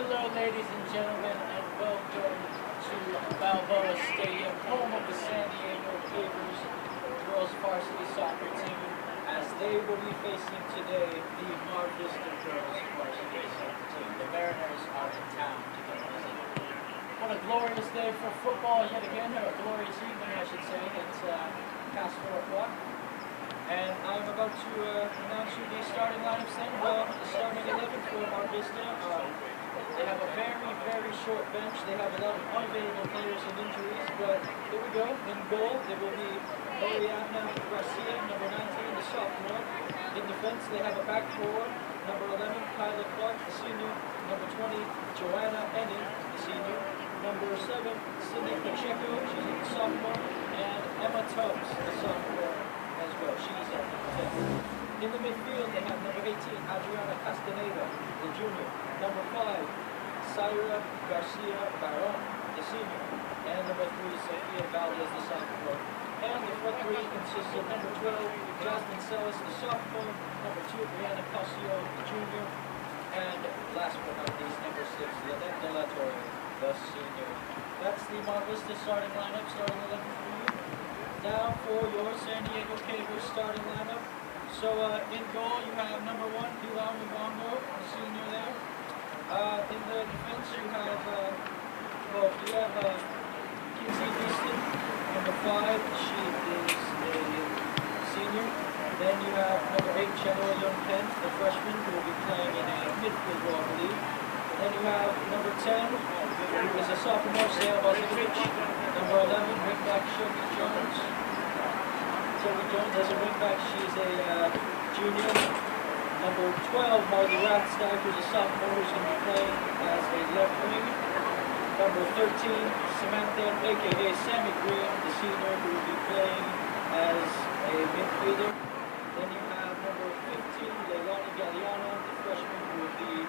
Hello, ladies and gentlemen, and welcome to Balboa Stadium, home of the San Diego Cavers girls varsity soccer team, as they will be facing today the Mar Vista girls varsity soccer team. The Mariners are in town to come visit. What a glorious day for football yet again, or a glorious evening, I should say. It's past 4 o'clock. And I'm about to announce you the starting lineups then. Well, the starting 11 for Mar Vista. They have a very short bench. They have a lot of unavailable players and injuries, but here we go. In goal, there will be Oriana Garcia, number 19, the sophomore. In defense, they have a back forward, number 11, Kyla Clark, the senior. Number 20, Joanna Enning, the senior. Number 7, Cindy Pacheco, she's a sophomore. And Emma Tubbs, the sophomore as well. She's at 10. In the midfield, they have number 18, Adriana Castaneda, the junior. Number 5, Syra Garcia Baron, the senior. And number 3, Sophia Valdez, the sophomore. And the front three consists of number 12, Jasmine Sellis, the sophomore. Number 2, Brianna Cosio, the junior. And last but not least, number 6, Lynette De La Torre, the senior. That's the Mar Vista starting lineup, starting 11 for you. Now for your San Diego Cavers starting lineup. So in goal you have number 1, Pilar Mubongo, the senior there. In the defense you have, Kinsey Beeston, number 5, she is a senior. Then you have number 8, Chenoa Young-Pen, the freshman, who will be playing in a midfield role, I believe. Then you have number 10, who is a sophomore, Sarah Varsity. Number 11, wingback Shelby Jones. Shelby Jones as a wingback, she's a junior. Number 12, Marley Rathstack, who's a sophomore, who's going to be playing as a left wing. Number 13, Samantha, aka Sammy Green, the senior, who will be playing as a midfielder. Then you have number 15, Leilani Galliano, the freshman, who will be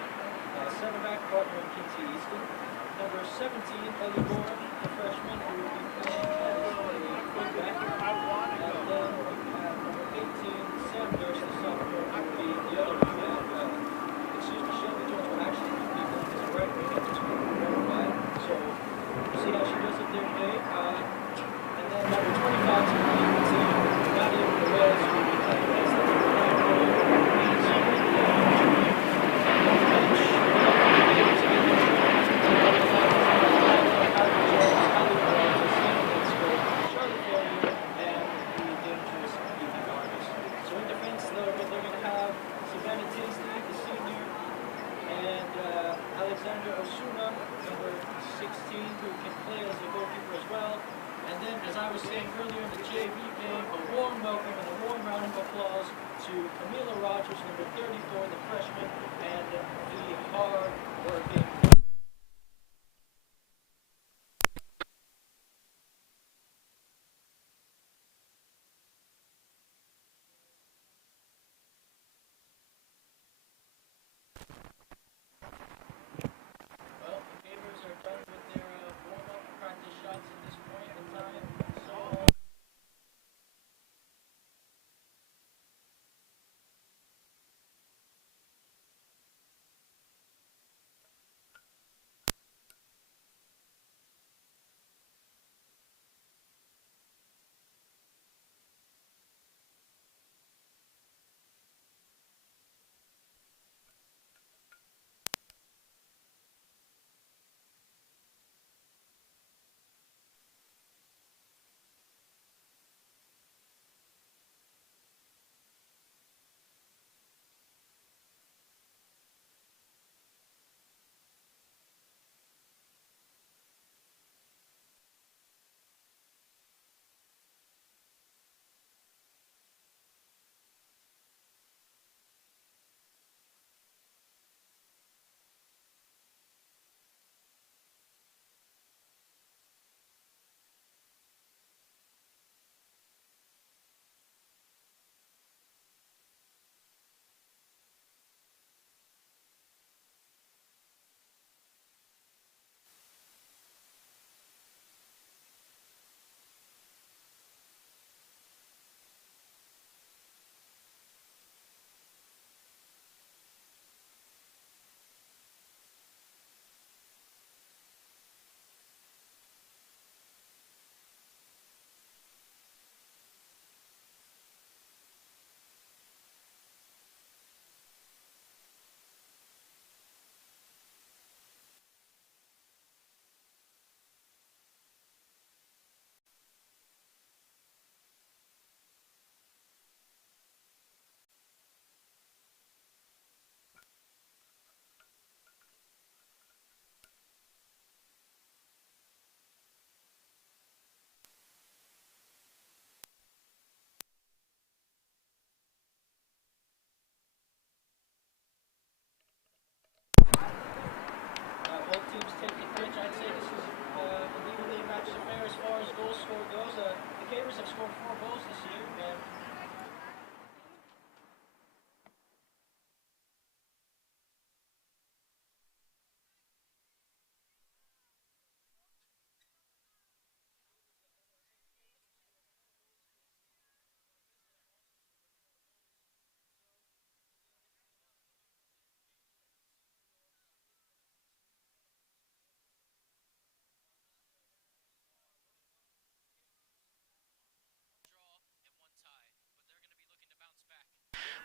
center back, partner in Kinsey Easton. Number 17, Ellie Moore, the freshman, who will be playing as a wingback. And then you have number 18, Sam Durst, the sophomore, who will be the other wingback. Shelby Jones will actually be playing as a right wing, and just want to verify. So we'll see how she does it there today. And then number 25 is the team, Nadia Perez, who will be playing as the number 9 player.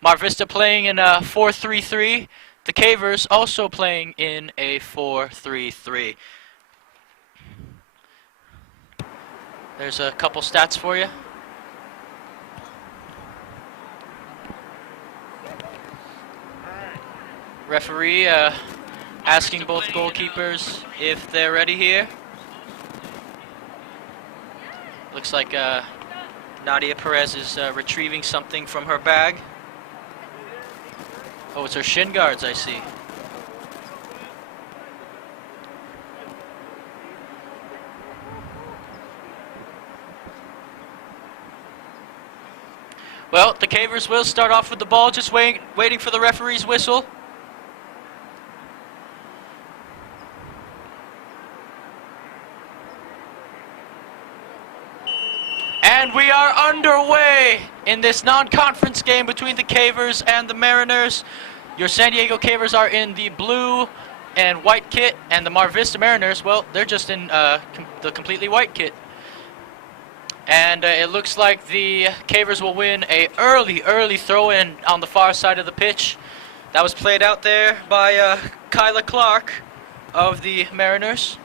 Mar Vista playing in a 4-3-3. The Cavers also playing in a 4-3-3. There's a couple stats for you. Referee asking both goalkeepers if they're ready here. Looks like Nadia Perez is retrieving something from her bag. Oh, it's her shin guards, I see. Well, the Cavers will start off with the ball, just waiting for the referee's whistle. And we are underway in this non-conference game between the Cavers and the Mariners. Your San Diego Cavers are in the blue and white kit, and the Mar Vista Mariners, well, they're just in the completely white kit. And it looks like the Cavers will win a early throw-in on the far side of the pitch. That was played out there by Kyla Clark of the Mariners.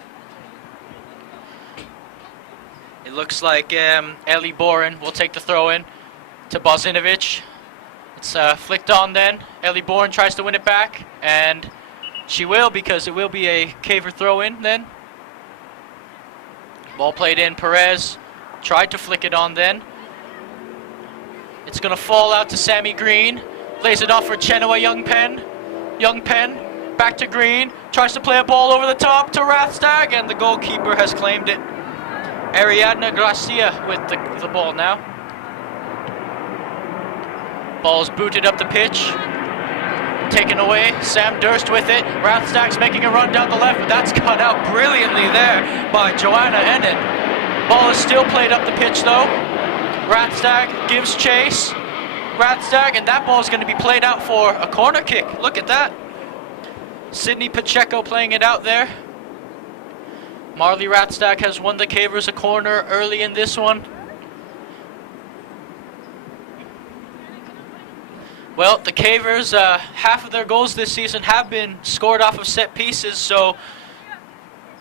It looks like Ellie Boren will take the throw-in to Bozinovic. It's flicked on then. Ellie Boren tries to win it back, and she will, because it will be a Caver throw-in then. Ball played in. Perez tried to flick it on then. It's going to fall out to Sammy Green. Lays it off for Chenua Youngpen. Youngpen back to Green. Tries to play a ball over the top to Rathstag, and the goalkeeper has claimed it. Ariadna Gracia with the ball now. Ball's booted up the pitch. Taken away. Sam Durst with it. Rathstag's making a run down the left, but that's cut out brilliantly there by Joanna Ennen. Ball is still played up the pitch though. Rathstag gives chase. Rathstag, and that ball is going to be played out for a corner kick. Look at that. Sydney Pacheco playing it out there. Marley Rathstag has won the Cavers a corner early in this one. Well, the Cavers, half of their goals this season have been scored off of set pieces, so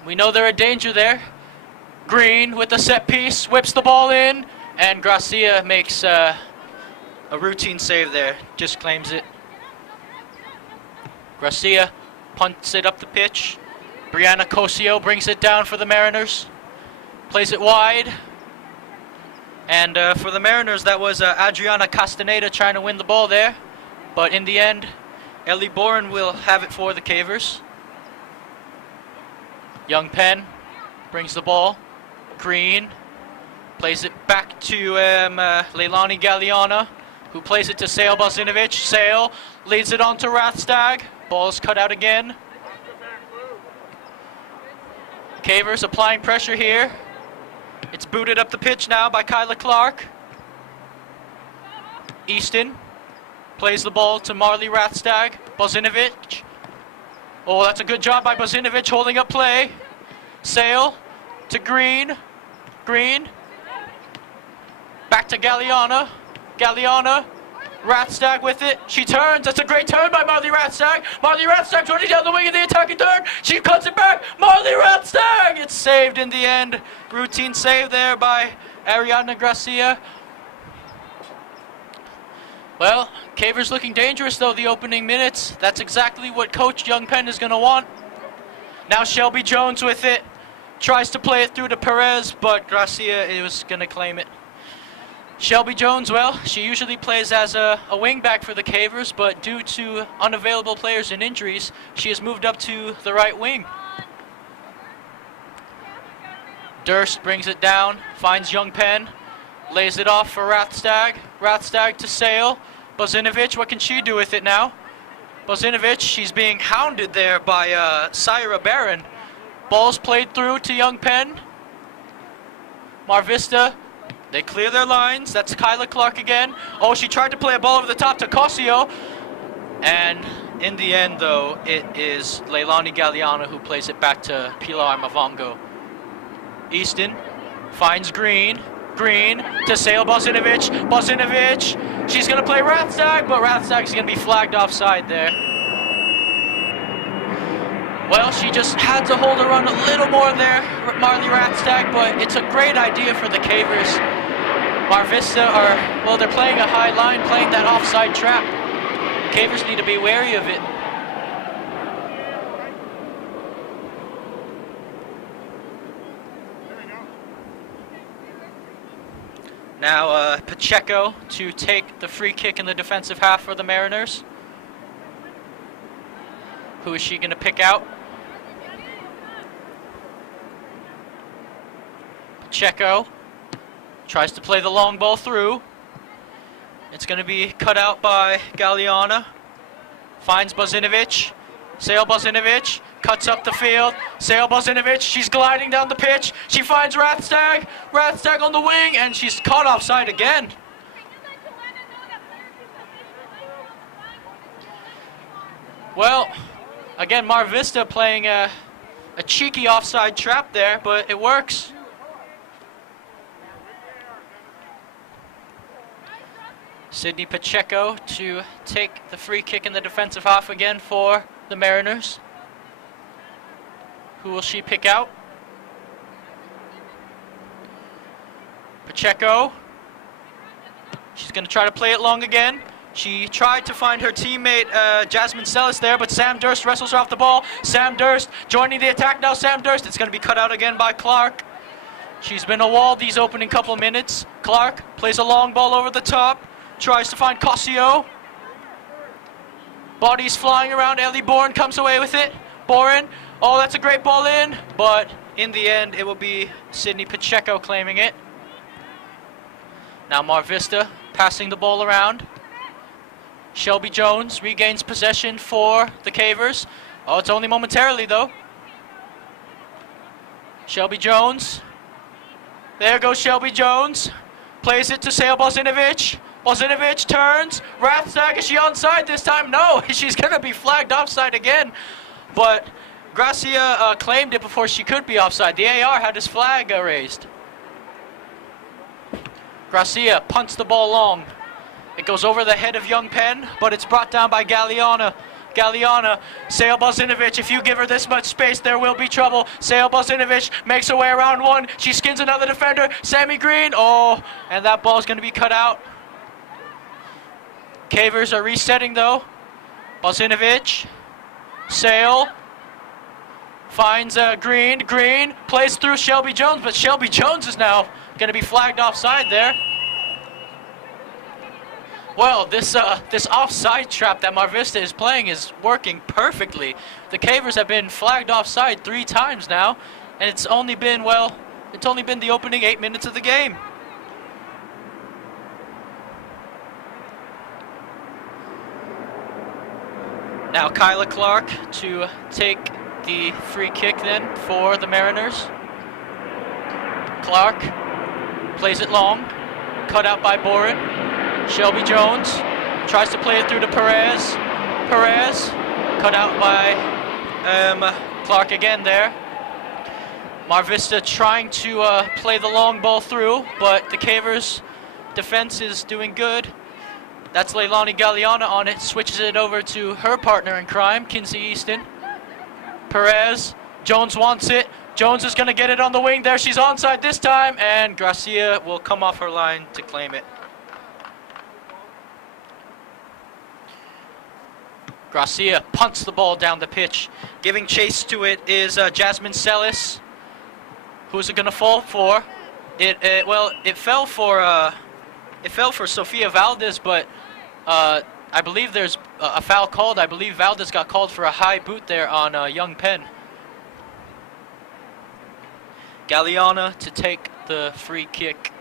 we know they're a danger there. Green with the set piece, whips the ball in, and Gracia makes a routine save there, just claims it. Gracia punts it up the pitch. Brianna Cosio brings it down for the Mariners. Plays it wide. And for the Mariners, that was Adriana Castaneda trying to win the ball there. But in the end, Ellie Boren will have it for the Cavers. Young Penn brings the ball. Green plays it back to Leilani Galliana, who plays it to Sale Bozinovic. Sale leads it on to Rathstag. Ball's cut out again. Cavers applying pressure here. It's booted up the pitch now by Kyla Clark. Easton plays the ball to Marley Rathstag. Bozinovic. Oh, that's a good job by Bozinovic holding up play. Sale to Green. Green. Back to Galliana. Galliana. Rathstag with it. She turns. That's a great turn by Marley Rathstag. Marley Rathstag running down the wing of the attacking turn. She cuts it back. Marley Rathstag. It's saved in the end. Routine save there by Ariadna Gracia. Well, Cavers looking dangerous though the opening minutes. That's exactly what Coach Youngpen is going to want. Now Shelby Jones with it. Tries to play it through to Perez, but Gracia was going to claim it. Shelby Jones, well, she usually plays as a wingback for the Cavers, but due to unavailable players and injuries, she has moved up to the right wing. Durst brings it down, finds Young Penn, lays it off for Rathstag. Rathstag to Sale. Bozinovic, what can she do with it now? Bozinovic, she's being hounded there by Syra Barron. Ball's played through to Young Penn. Mar Vista. They clear their lines. That's Kyla Clark again. Oh, she tried to play a ball over the top to Cosio. And in the end, though, it is Leilani Galliana who plays it back to Pilar Mavongo. Easton finds Green. Green to Sale Bozinovic. Bozinovic, she's going to play Rathstag, but Rathstag's going to be flagged offside there. Well, she just had to hold her run a little more there, Marley Rathstag, but it's a great idea for the Cavers. Mar Vista well, they're playing a high line, playing that offside trap. Cavers need to be wary of it. Now Pacheco to take the free kick in the defensive half for the Mariners. Who is she going to pick out? Pacheco tries to play the long ball through. It's going to be cut out by Galliana. Finds Bozinovic. Sale Bozinovic cuts up the field. Sale Bozinovic, she's gliding down the pitch. She finds Rathstag. Rathstag on the wing, and she's caught offside again. Well, again, Mar Vista playing a cheeky offside trap there, but it works. Sydney Pacheco to take the free kick in the defensive half again for the Mariners. Who will she pick out? Pacheco. She's going to try to play it long again. She tried to find her teammate Jasmine Sellis there, but Sam Durst wrestles her off the ball. Sam Durst joining the attack now. Sam Durst, it's going to be cut out again by Clark. She's been a wall these opening couple of minutes. Clark plays a long ball over the top. Tries to find Cossio. Bodies flying around. Ellie Bourne comes away with it. Bourne, oh, that's a great ball in. But in the end, it will be Sydney Pacheco claiming it. Now Mar Vista passing the ball around. Shelby Jones regains possession for the Cavers. Oh, it's only momentarily, though. Shelby Jones. There goes Shelby Jones. Plays it to Sale Bozinovic. Bozinovic turns. Rathstag, is she onside this time? No, she's going to be flagged offside again. But Gracia claimed it before she could be offside. The AR had his flag raised. Gracia punts the ball long. It goes over the head of Young Penn, but it's brought down by Galliana. Galliana, Sale Bozinovic, if you give her this much space, there will be trouble. Sale Bozinovic makes her way around one. She skins another defender. Sammy Green, oh, and that ball's going to be cut out. Cavers are resetting, though. Bozinovic, Sale, finds Green. Green plays through Shelby Jones, but Shelby Jones is now going to be flagged offside there. Well, this offside trap that Mar Vista is playing is working perfectly. The Cavers have been flagged offside 3 times now, and it's only been the opening 8 minutes of the game. Now Kyla Clark to take the free kick then for the Mariners. Clark plays it long, cut out by Boren. Shelby Jones tries to play it through to Perez. Perez cut out by Clark again there. Mar Vista trying to play the long ball through, but the Cavers defense is doing good. That's Leilani Galliana on it, switches it over to her partner in crime, Kinsey Easton. Perez, Jones wants it. Jones is going to get it on the wing there. She's onside this time, and Gracia will come off her line to claim it. Gracia punts the ball down the pitch. Giving chase to it is Jasmine Sellis. Who's it going to fall for? It fell for Sofia Valdez, but I believe there's a foul called. I believe Valdez got called for a high boot there on Young Penn. Galliana to take the free kick.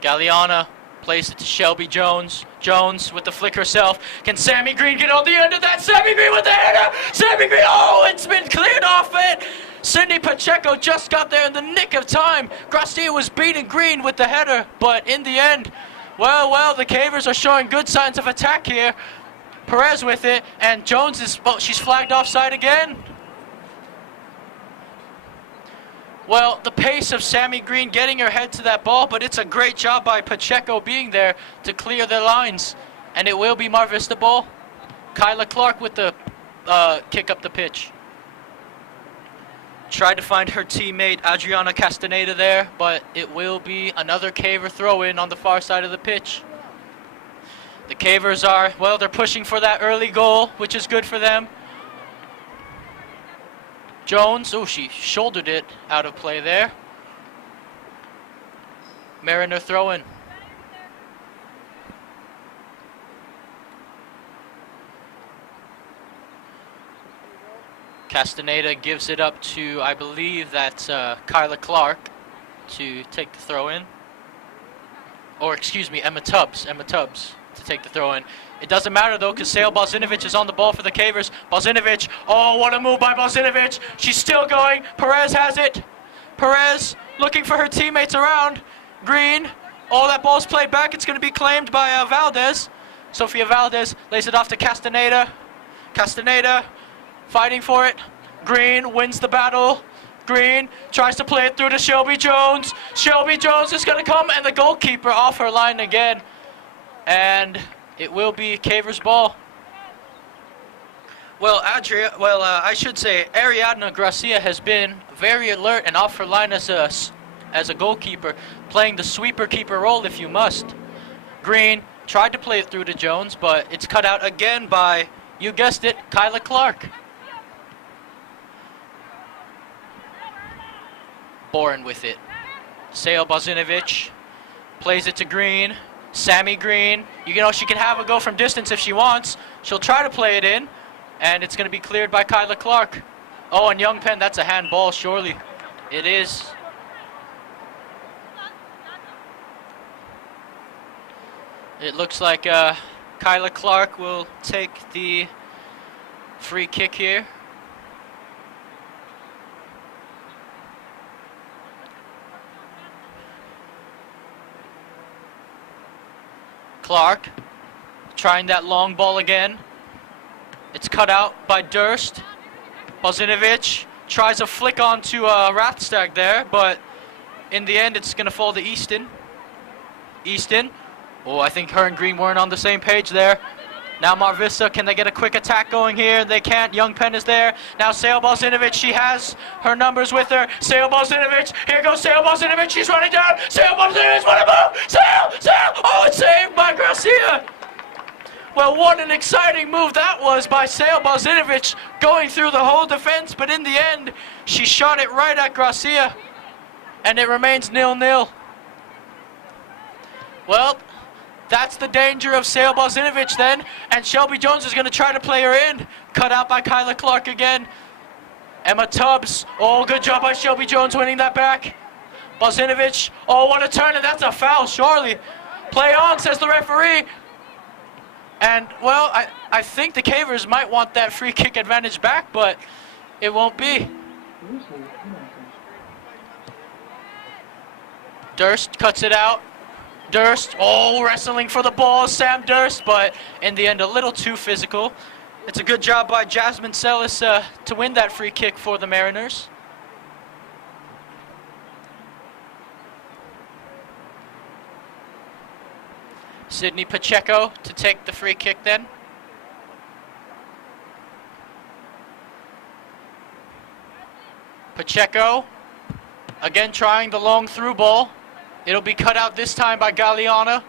Galliana plays it to Shelby Jones. Jones with the flick herself. Can Sammy Green get on the end of that? Sammy Green with the header! Sammy Green, oh, it's been cleared off it! Sydney Pacheco just got there in the nick of time. Gracia was beating Green with the header, but in the end, well, the Cavers are showing good signs of attack here. Perez with it, and Jones she's flagged offside again. Well, the pace of Sammy Green getting her head to that ball, but it's a great job by Pacheco being there to clear their lines. And it will be Mar Vista ball. Kyla Clark with the kick up the pitch. Tried to find her teammate Adriana Castaneda there, but it will be another Caver throw-in on the far side of the pitch. The Cavers are, well, they're pushing for that early goal, which is good for them. Jones, oh, she shouldered it out of play there. Mariner throw-in. Castaneda gives it up to, I believe that's Kyla Clark to take the throw-in. Or, excuse me, Emma Tubbs to take the throw-in. It doesn't matter, though, because Sale Bozinovic is on the ball for the Cavers. Bozinovic, oh, what a move by Bozinovic. She's still going. Perez has it. Perez looking for her teammates around. Green, oh, that ball's played back. It's going to be claimed by Valdez. Sofia Valdez lays it off to Castaneda. Castaneda fighting for it. Green wins the battle. Green tries to play it through to Shelby Jones. Shelby Jones is going to come, and the goalkeeper off her line again. And it will be Caver's ball. Well, I should say Ariadna Gracia has been very alert and off her line as a goalkeeper, playing the sweeper-keeper role if you must. Green tried to play it through to Jones, but it's cut out again by, you guessed it, Kyla Clark. Worden with it. Sale Bozinovic plays it to Green. Sammy Green, you know, she can have a go from distance if she wants. She'll try to play it in, and it's going to be cleared by Kyla Clark. Oh, and Young Penn, that's a handball, surely. It is. It looks like Kyla Clark will take the free kick here. Clark trying that long ball again. It's cut out by Durst. Bozinovic tries a flick onto Rathstag there, but in the end it's going to fall to Easton. Easton. Oh, I think her and Green weren't on the same page there. Now Mar Vista, can they get a quick attack going here? They can't. Young Penn is there. Now Sale Bozinovic, she has her numbers with her. Sale Bozinovic, here goes Sale Bozinovic, she's running down. Sale Bozinovic, what a move! Sale! Oh, it's saved by Gracia! Well, what an exciting move that was by Sale Bozinovic, going through the whole defense, but in the end, she shot it right at Gracia, and it remains 0-0. Well, that's the danger of Sale Bozinovic then, and Shelby Jones is going to try to play her in. Cut out by Kyla Clark again. Emma Tubbs, oh, good job by Shelby Jones winning that back. Bozinovic, oh, what a turn, and that's a foul, surely. Play on, says the referee. And, well, I think the Cavers might want that free kick advantage back, but it won't be. Durst cuts it out. Durst, oh, wrestling for the ball, Sam Durst, but in the end a little too physical. It's a good job by Jasmine Sellis to win that free kick for the Mariners. Sydney Pacheco to take the free kick then. Pacheco, again trying the long through ball. It'll be cut out this time by Galeana.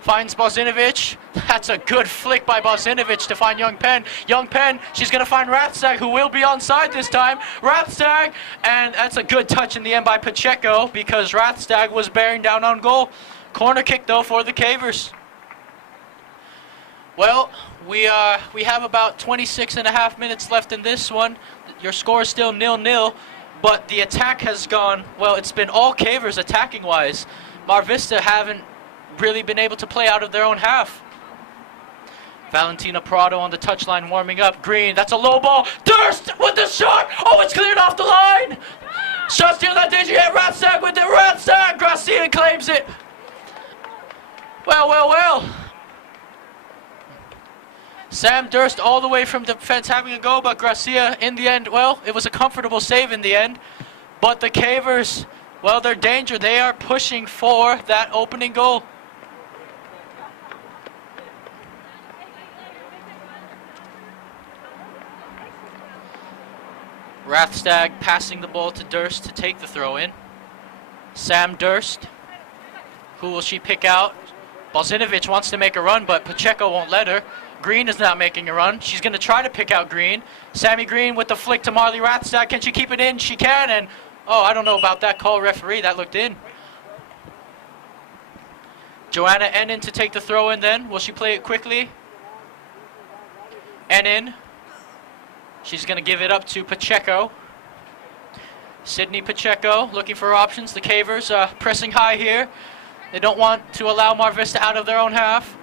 Finds Bozinovic. That's a good flick by Bozinovic to find Young Penn. Young Penn, she's going to find Rathstag, who will be onside this time. Rathstag, and that's a good touch in the end by Pacheco because Rathstag was bearing down on goal. Corner kick, though, for the Cavers. Well, we have about 26.5 minutes left in this one. Your score is still 0-0. But the attack has gone, well, it's been all Cavers attacking-wise. Mar Vista haven't really been able to play out of their own half. Valentina Prado on the touchline warming up. Green, that's a low ball. Durst with the shot. Oh, it's cleared off the line. Shot steal that danger hit. Rathstag with the Rathstag. Gracia claims it. Well. Sam Durst all the way from defense having a go, but Gracia in the end, well, it was a comfortable save in the end. But the Cavers, well, they're danger. They are pushing for that opening goal. Rathstag passing the ball to Durst to take the throw in. Sam Durst. Who will she pick out? Balzinovic wants to make a run, but Pacheco won't let her. Green is not making a run. She's going to try to pick out Green. Sammy Green with the flick to Marley Rathstag. Can she keep it in? She can, and oh, I don't know about that call, referee. That looked in. Joanna Ennin to take the throw in then. Will she play it quickly? Ennin. She's going to give it up to Pacheco. Sydney Pacheco looking for options. The Cavers pressing high here. They don't want to allow Mar Vista out of their own half.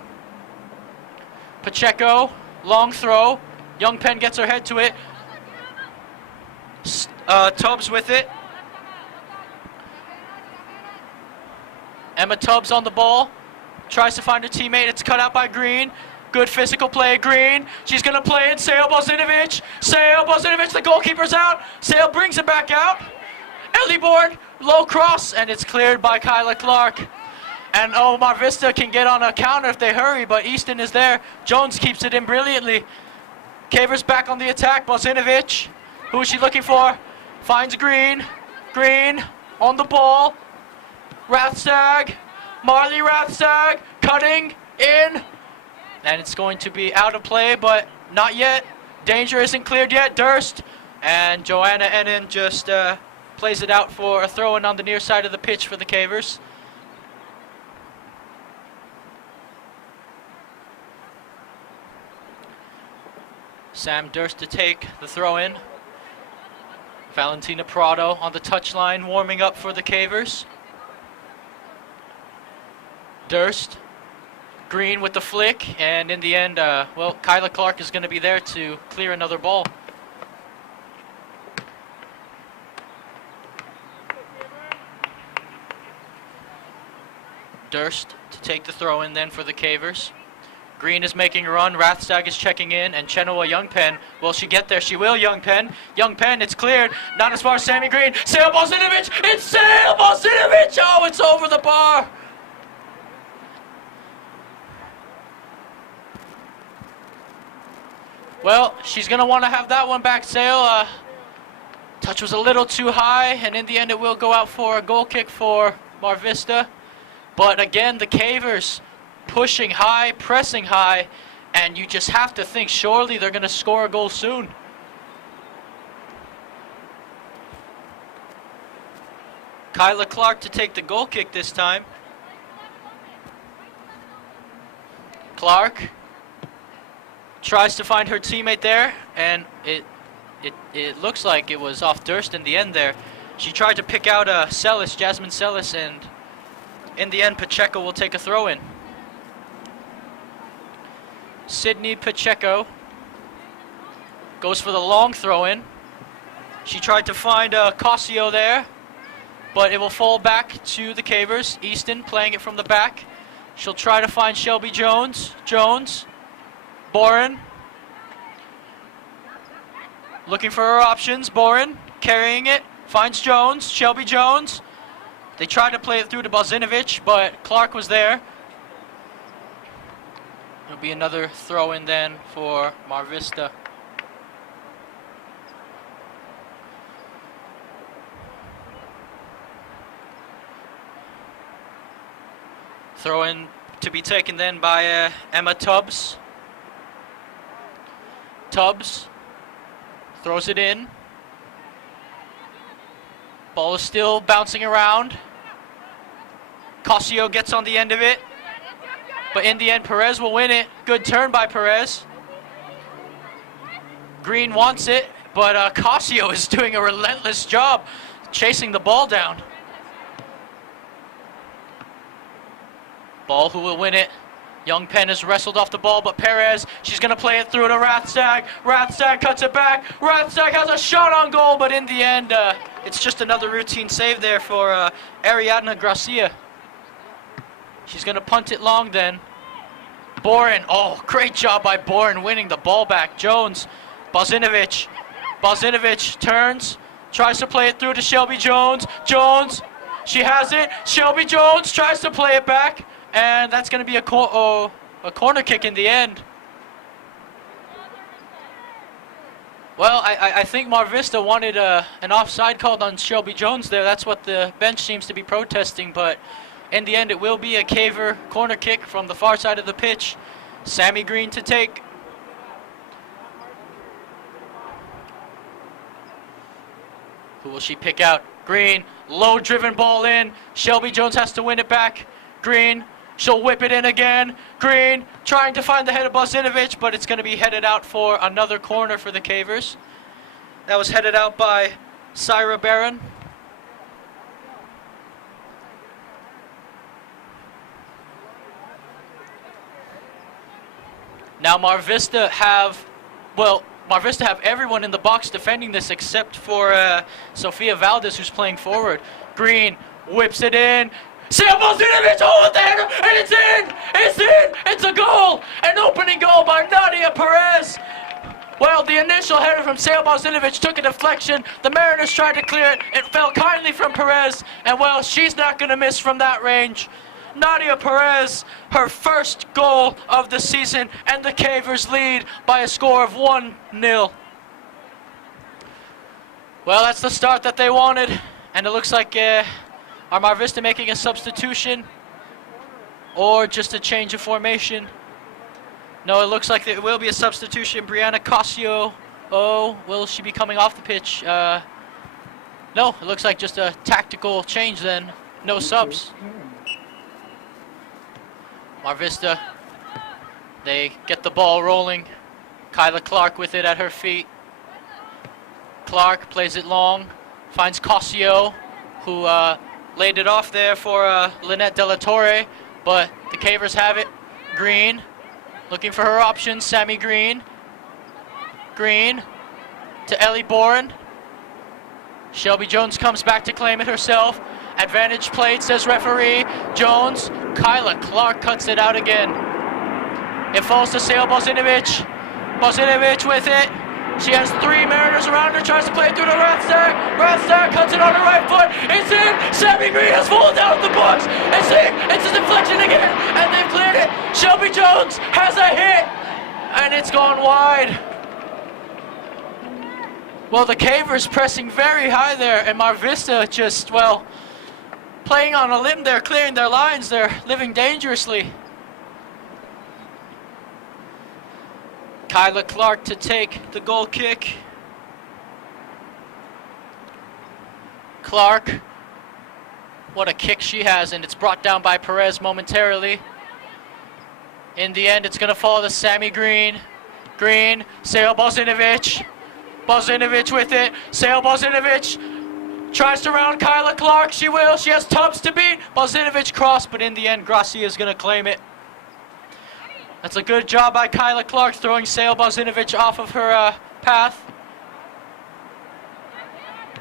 Pacheco, long throw. Young Penn gets her head to it. Tubbs with it. Emma Tubbs on the ball. Tries to find her teammate. It's cut out by Green. Good physical play, Green. She's going to play it. Sale Balzinovic. Sale Balzinovic, the goalkeeper's out. Sale brings it back out. Ellie Board, low cross, and it's cleared by Kyla Clark. And oh, Mar Vista can get on a counter if they hurry, but Easton is there. Jones keeps it in brilliantly. Cavers back on the attack. Balzinovic, who is she looking for? Finds Green. Green on the ball. Rathstag. Marley Rathstag cutting in. And it's going to be out of play, but not yet. Danger isn't cleared yet. Durst. And Joanna Ennin just plays it out for a throw-in on the near side of the pitch for the Cavers. Sam Durst to take the throw-in. Valentina Prado on the touchline warming up for the Cavers. Durst. Green with the flick, and in the end, well, Kyla Clark is going to be there to clear another ball. Durst to take the throw-in then for the Cavers. Green is making a run, Rathstag is checking in, and Chenoa Youngpen, will she get there? She will, Youngpen. Youngpen, it's cleared, not as far as Sammy Green. Sale Balzinovic, it's Sale Balzinovic! Oh, it's over the bar! Well, she's going to want to have that one back, Sale. Touch was a little too high, and in the end it will go out for a goal kick for Mar Vista. But again, the Cavers pushing high, pressing high, and you just have to think surely they're going to score a goal soon. Kyla Clark to take the goal kick this time. Clark tries to find her teammate there, and it looks like it was off Durst in the end there. She tried to pick out Celis, Jasmine Celis, and in the end Pacheco will take a throw-in. Sydney Pacheco goes for the long throw-in. She tried to find Cosio there, but it will fall back to the Cavers. Easton playing it from the back. She'll try to find Shelby Jones. Boren. Looking for her options. Boren carrying it. Finds Jones. Shelby Jones. They tried to play it through to Balzinovic, but Clark was there. It'll be another throw-in then for Mar Vista. Throw-in to be taken then by Emma Tubbs. Tubbs throws it in. Ball is still bouncing around. Cosio gets on the end of it. But in the end, Perez will win it. Good turn by Perez. Green wants it, but Cosio is doing a relentless job chasing the ball down. Ball, who will win it? Young Penn has wrestled off the ball, but Perez, she's going to play it through to Rathstag. Rathstag cuts it back. Rathstag has a shot on goal, but in the end, it's just another routine save there for Ariadna Gracia. She's going to punt it long then. Boren, oh, great job by Boren winning the ball back. Jones, Balzinovic turns, tries to play it through to Shelby Jones. Jones, she has it. Shelby Jones tries to play it back, and that's going to be a corner kick in the end. Well, I think Mar Vista wanted an offside called on Shelby Jones there. That's what the bench seems to be protesting, but in the end it will be a Caver corner kick from the far side of the pitch. Sammy Green to take. Who will she pick out? Green, low driven ball in. Shelby Jones has to win it back. Green, she'll whip it in again. Green trying to find the head of Bosinovic, but it's going to be headed out for another corner for the Cavers. That was headed out by Syra Barron. Now Mar Vista have everyone in the box defending this except for Sofia Valdez, who's playing forward. Green whips it in. Sam Bosinovic over there, and it's in! It's in! It's a goal! An opening goal by Nadia Perez! Well, the initial header from Sam Bosinovic took a deflection. The Mariners tried to clear it. It fell kindly from Perez, and well, she's not going to miss from that range. Nadia Perez, her first goal of the season, and the Cavers lead by a score of 1-0. Well, that's the start that they wanted, and it looks like are Mar Vista making a substitution or just a change of formation? No, it looks like it will be a substitution. Brianna Cossio, will she be coming off the pitch? No, it looks like just a tactical change then. No subs. Mar Vista, they get the ball rolling. Kyla Clark with it at her feet. Clark plays it long, finds Cossio, who laid it off there for Lynette De La Torre, but the Cavers have it. Green, looking for her options. Sammy Green. Green to Ellie Boren. Shelby Jones comes back to claim it herself. Advantage played, says referee. Jones, Kyla Clark cuts it out again. It falls to Sale Bosinovic. Bosinovic with it. She has three Mariners around her, tries to play it through to Rathsack. Rathsack cuts it on her right foot. It's in! Sammy Green has fallen down the box. It's in! It's a deflection again, and they've cleared it. Shelby Jones has a hit, and it's gone wide. Well, the Cavers pressing very high there, and Mar Vista just, well, playing on a limb there, clearing their lines. They're living dangerously. Kyla Clark to take the goal kick. Clark, what a kick she has, and it's brought down by Perez momentarily. In the end, it's going to fall to Sammy Green. Green, Sale Bosinovic. Bosinovic with it. Sale Bosinovic tries to round Kyla Clark. She will. She has Tubbs to beat. Bosinovic cross, but in the end, Gracia is going to claim it. That's a good job by Kyla Clark, throwing Sale Bosinovic off of her path.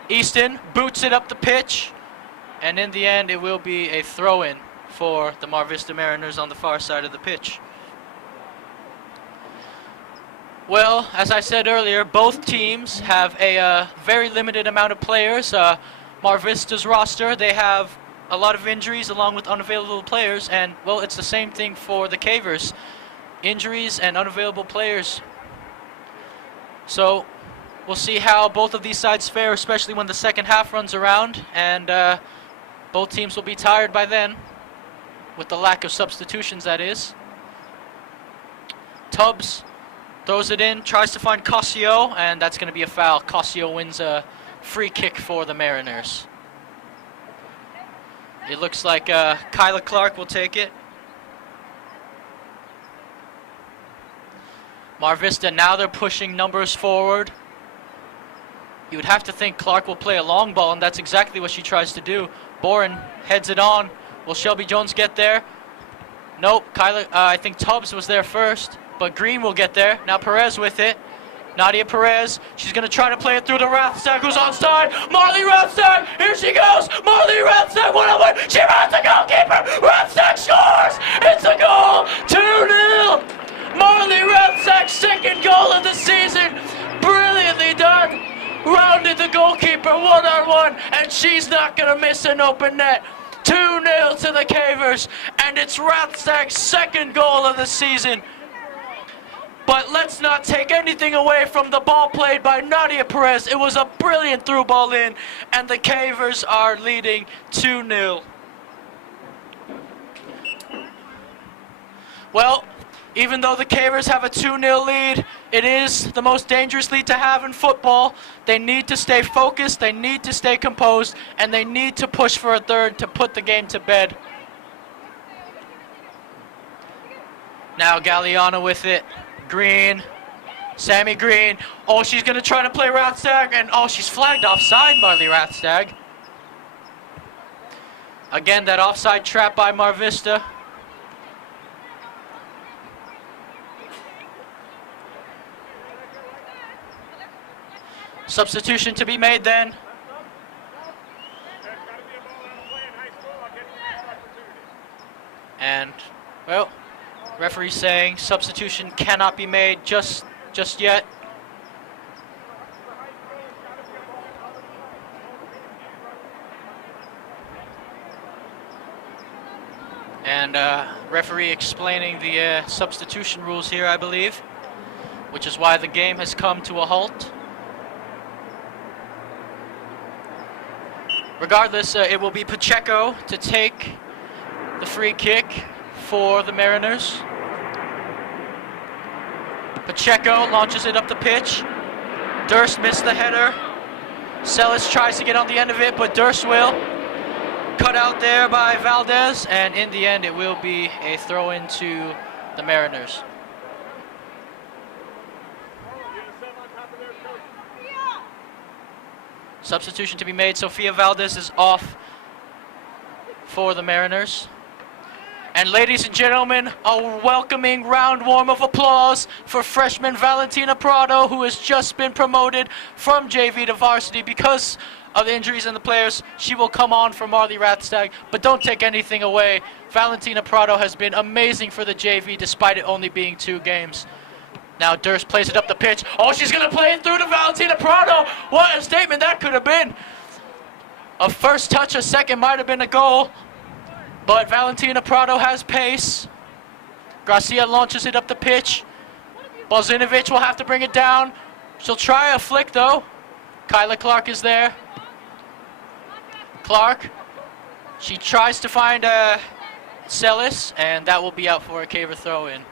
Easton boots it up the pitch, and in the end, it will be a throw-in for the Mar Vista Mariners on the far side of the pitch. Well, as I said earlier, both teams have a very limited amount of players. Mar Vista's roster, they have a lot of injuries along with unavailable players, and, well, it's the same thing for the Cavers. Injuries and unavailable players. So we'll see how both of these sides fare, especially when the second half runs around, and both teams will be tired by then, with the lack of substitutions, that is. Tubbs throws it in, tries to find Cossio, and that's going to be a foul. Cossio wins a free kick for the Mariners. It looks like Kyla Clark will take it. Mar Vista, now they're pushing numbers forward. You would have to think Clark will play a long ball, and that's exactly what she tries to do. Boren heads it on. Will Shelby Jones get there? Nope. I think Tubbs was there first, but Green will get there. Now Perez with it. Nadia Perez, she's going to try to play it through to Rathsack, who's onside. Marley Rathsack, here she goes. Marley Rathsack, one-on-one. She runs the goalkeeper. Rathsack scores. It's a goal. 2-0. Marley Rathsack's second goal of the season. Brilliantly done. Rounded the goalkeeper one-on-one, and she's not going to miss an open net. 2-0 to the Cavers, and it's Rathstag's second goal of the season. But let's not take anything away from the ball played by Nadia Perez. It was a brilliant through ball in, and the Cavers are leading 2-0. Well, even though the Cavers have a 2-0 lead, it is the most dangerous lead to have in football. They need to stay focused, they need to stay composed, and they need to push for a third to put the game to bed. Now Galliano with it. Green. Sammy Green. Oh, she's going to try to play Rathstag, and oh, she's flagged offside, Marley Rathstag. Again, that offside trap by Mar Vista. Substitution to be made then. And, well, referee saying substitution cannot be made just yet. And referee explaining the substitution rules here, I believe, which is why the game has come to a halt. Regardless, it will be Pacheco to take the free kick for the Mariners. Pacheco launches it up the pitch. Durst missed the header. Celis tries to get on the end of it, but Durst will. Cut out there by Valdez, and in the end it will be a throw-in to the Mariners. Substitution to be made. Sofia Valdez is off for the Mariners. And ladies and gentlemen, a welcoming round warm of applause for freshman Valentina Prado, who has just been promoted from JV to varsity because of the injuries in the players. She will come on for Marley Rathstag, but don't take anything away. Valentina Prado has been amazing for the JV despite it only being 2 games. Now Durst plays it up the pitch. Oh, she's going to play it through to Valentina Prado. What a statement that could have been. A first touch, a second might have been a goal. But Valentina Prado has pace. Gracia launches it up the pitch. Balzinovic will have to bring it down. She'll try a flick though. Kyla Clark is there. Clark. She tries to find Celis, and that will be out for a Caver throw-in.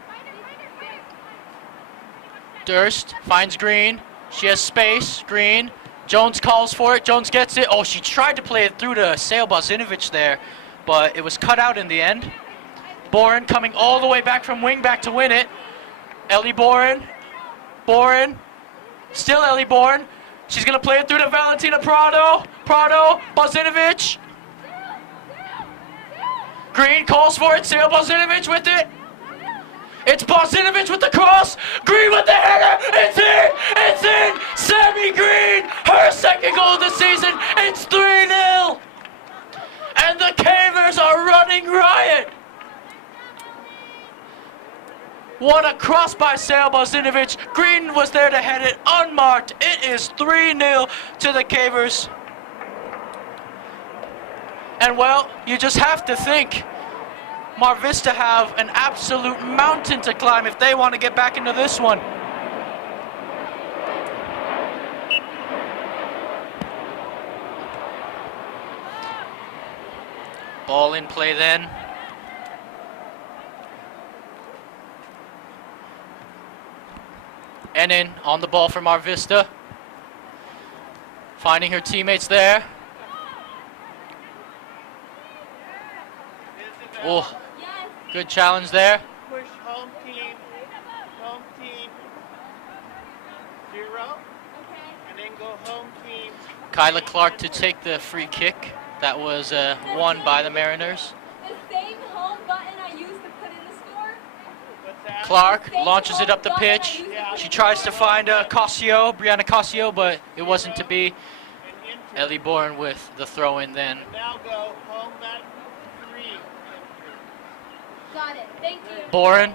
Durst finds Green. She has space. Green. Jones calls for it. Jones gets it. Oh, she tried to play it through to Sale Balzinovic there, but it was cut out in the end. Boren coming all the way back from wing back to win it. Ellie Boren. Boren. Still Ellie Boren. She's going to play it through to Valentina Prado. Prado. Balzinovic. Green calls for it. Sale Balzinovic with it. It's Balzinovic with the cross. Green with the header. It's in. It's in. Sammy Green. Her second goal of the season. It's 3-0. And the Cavers are running riot. What a cross by Sale Balzinovic. Green was there to head it unmarked. It is 3-0 to the Cavers. And well, you just have to think Mar Vista have an absolute mountain to climb if they want to get back into this one. Ball in play then. Enin on the ball for Mar Vista. Finding her teammates there. Oh, good challenge there. Push home team 0, and then go home team. Kyla Clark to take the free kick. That was won by the Mariners. The same home button I used to put in the score. What's that? Clark launches it up the pitch. She tries to find Brianna Cossio, but it wasn't to be. Ellie Bourne with the throw-in then. And now go home at 3. Got it. Thank you. Bourne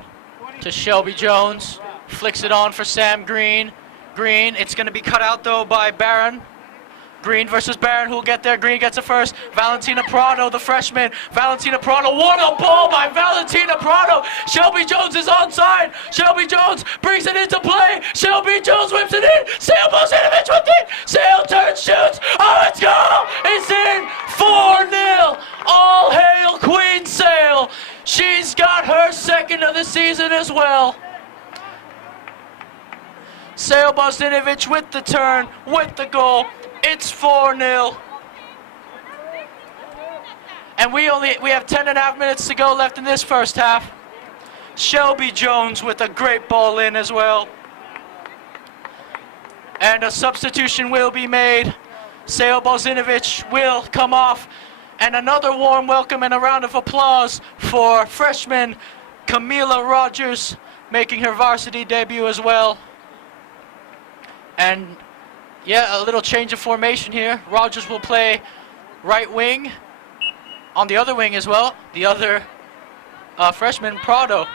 to Shelby Jones. Flicks it on for Sam Green. Green, it's going to be cut out though by Barron. Green versus Barron. Who'll get there? Green gets it first. Valentina Prado, the freshman. Valentina Prado. What a ball by Valentina Prado. Shelby Jones is onside. Shelby Jones brings it into play. Shelby Jones whips it in. Sale Bosinovich with it. Sale turns, shoots. Oh, it's goal. It's in. 4-0. All hail Queen Sale. She's got her second of the season as well. Sale Bosinovich with the turn, with the goal. It's 4-0. And we have 10.5 minutes to go left in this first half. Shelby Jones with a great ball in as well. And a substitution will be made. Sale Bosinovich will come off. And another warm welcome and a round of applause for freshman Camila Rogers making her varsity debut as well. And yeah, a little change of formation here. Rogers will play right wing. On the other wing as well, the other freshman, Prado.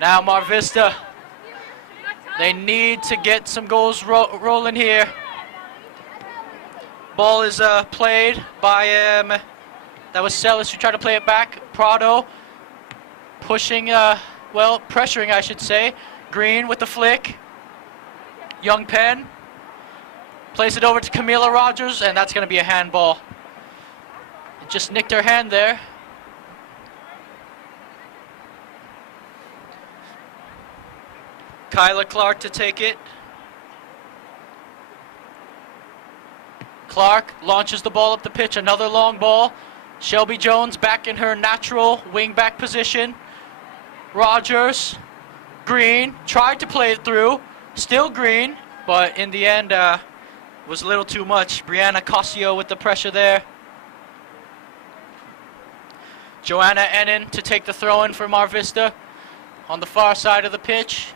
Now Mar Vista, they need to get some goals rolling here. Ball is played by, that was Celis who tried to play it back. Prado pushing, well, pressuring, I should say. Green with the flick. Young Penn plays it over to Camila Rogers, and that's going to be a handball. It just nicked her hand there. Kyla Clark to take it. Clark launches the ball up the pitch, another long ball. Shelby Jones back in her natural wing back position. Rogers, Green, tried to play it through, still Green, but in the end was a little too much. Brianna Cossio with the pressure there. Joanna Ennen to take the throw in for Mar Vista on the far side of the pitch.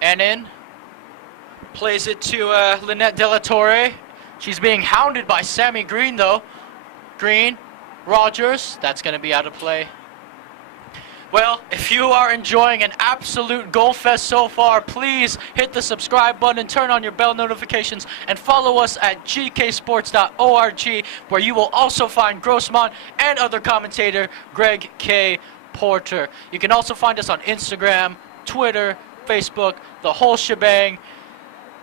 Ennen plays it to Lynette Della Torre. She's being hounded by Sammy Green though. Green, Rogers, that's going to be out of play. Well, if you are enjoying an absolute goal fest so far, please hit the subscribe button, turn on your bell notifications, and follow us at gksports.org, where you will also find Grossmont and other commentator Greg K. Porter. You can also find us on Instagram, Twitter, Facebook, the whole shebang.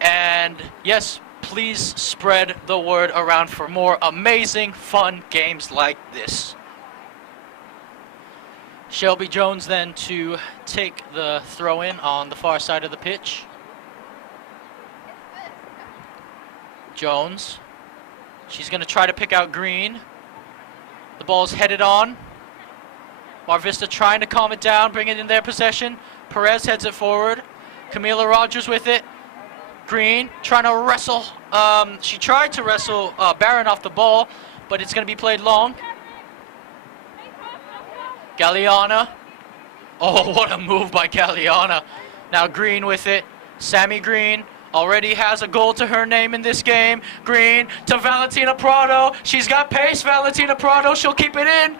And yes, please spread the word around for more amazing, fun games like this. Shelby Jones then to take the throw in on the far side of the pitch. Jones. She's going to try to pick out Green. The ball's headed on. Mar Vista trying to calm it down, bring it in their possession. Perez heads it forward. Camila Rogers with it. Green trying to wrestle. She tried to wrestle Barron off the ball, but it's going to be played long. Galliana. Oh, what a move by Galliana. Now Green with it. Sammy Green already has a goal to her name in this game. Green to Valentina Prado. She's got pace, Valentina Prado. She'll keep it in.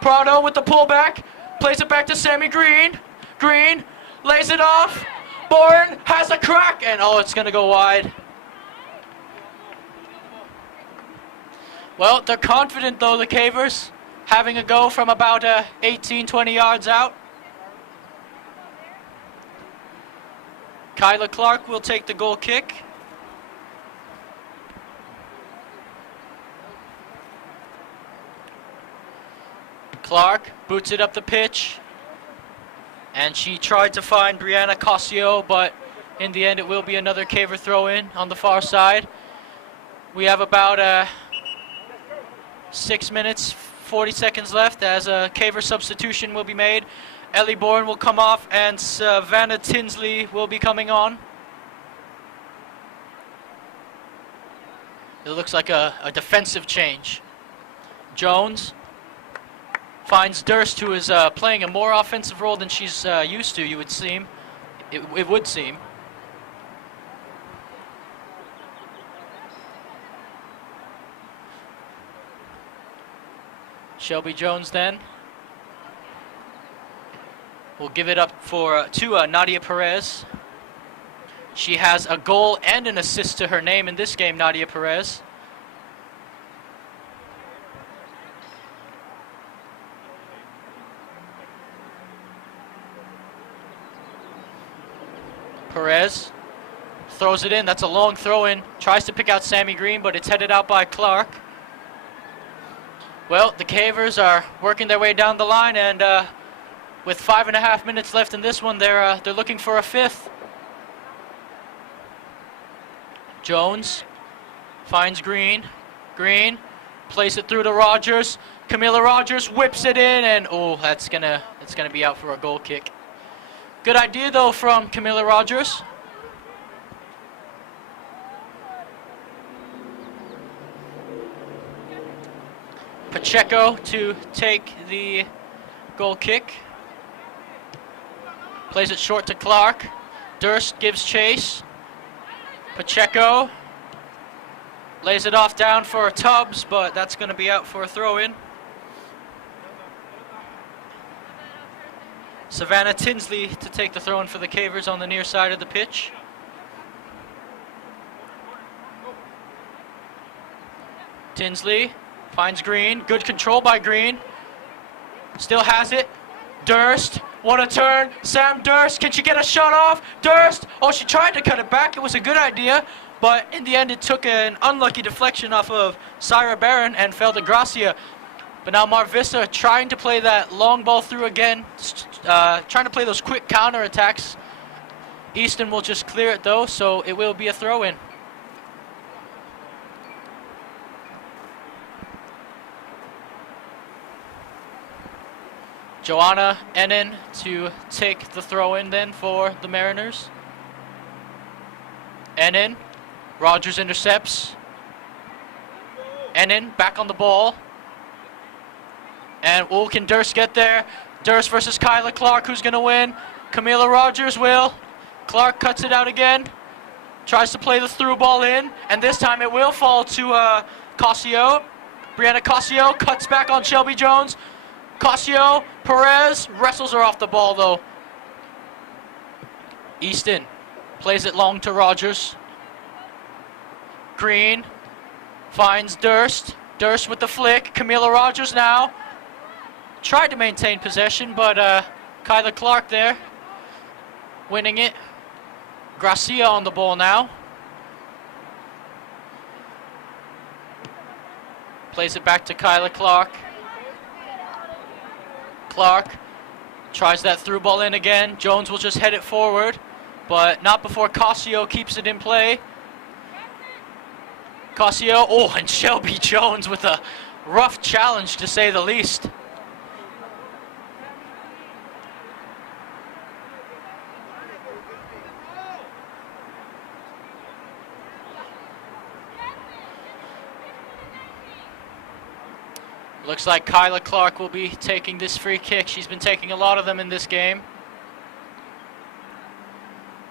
Prado with the pullback. Plays it back to Sammy Green. Green lays it off. Bourne has a crack, and oh, it's going to go wide. Well, they're confident, though, the Cavers, having a go from about 18, 20 yards out. Kyla Clark will take the goal kick. Clark boots it up the pitch. And she tried to find Brianna Cossio, but in the end it will be another Caver throw-in on the far side. We have about 6 minutes, 40 seconds left as a Caver substitution will be made. Ellie Bourne will come off and Savannah Tinsley will be coming on. It looks like a defensive change. Jones finds Durst, who is playing a more offensive role than she's used to, you would seem. It would seem. Shelby Jones then. will give it up to Nadia Perez. She has a goal and an assist to her name in this game, Nadia Perez. Perez throws it in. That's a long throw in. Tries to pick out Sammy Green, but it's headed out by Clark. Well, the Cavers are working their way down the line, and with 5.5 minutes left in this one, they're looking for a fifth. Jones finds Green. Green plays it through to Rogers. Camila Rogers whips it in, and oh, that's gonna be out for a goal kick. Good idea though from Camila Rogers. Pacheco to take the goal kick. Plays it short to Clark. Durst gives chase. Pacheco lays it off down for Tubbs, but that's going to be out for a throw-in. Savannah Tinsley to take the throw-in for the Cavers on the near side of the pitch. Tinsley finds Green. Good control by Green. Still has it. Durst. What a turn. Sam Durst. Can she get a shot off? Durst. Oh, she tried to cut it back. It was a good idea. But in the end, it took an unlucky deflection off of Syra Barron and fell to Gracia. But now Mar Vista trying to play that long ball through again. Trying to play those quick counter attacks. Easton will just clear it though, so it will be a throw-in. Joanna Ennen to take the throw-in then for the Mariners. Ennen, Rogers intercepts. Ennen back on the ball. And can Durst get there? Durst versus Kyla Clark, who's going to win? Camila Rogers will. Clark cuts it out again. Tries to play the through ball in. And this time it will fall to Cossio. Brianna Cossio cuts back on Shelby Jones. Cossio, Perez, wrestles her off the ball though. Easton plays it long to Rogers. Green finds Durst. Durst with the flick. Camila Rogers now. Tried to maintain possession, but Kyla Clark there winning it. Gracia on the ball now. Plays it back to Kyla Clark. Clark tries that through ball in again. Jones will just head it forward, but not before Cossio keeps it in play. Cossio, oh, and Shelby Jones with a rough challenge to say the least. Looks like Kyla Clark will be taking this free kick. She's been taking a lot of them in this game.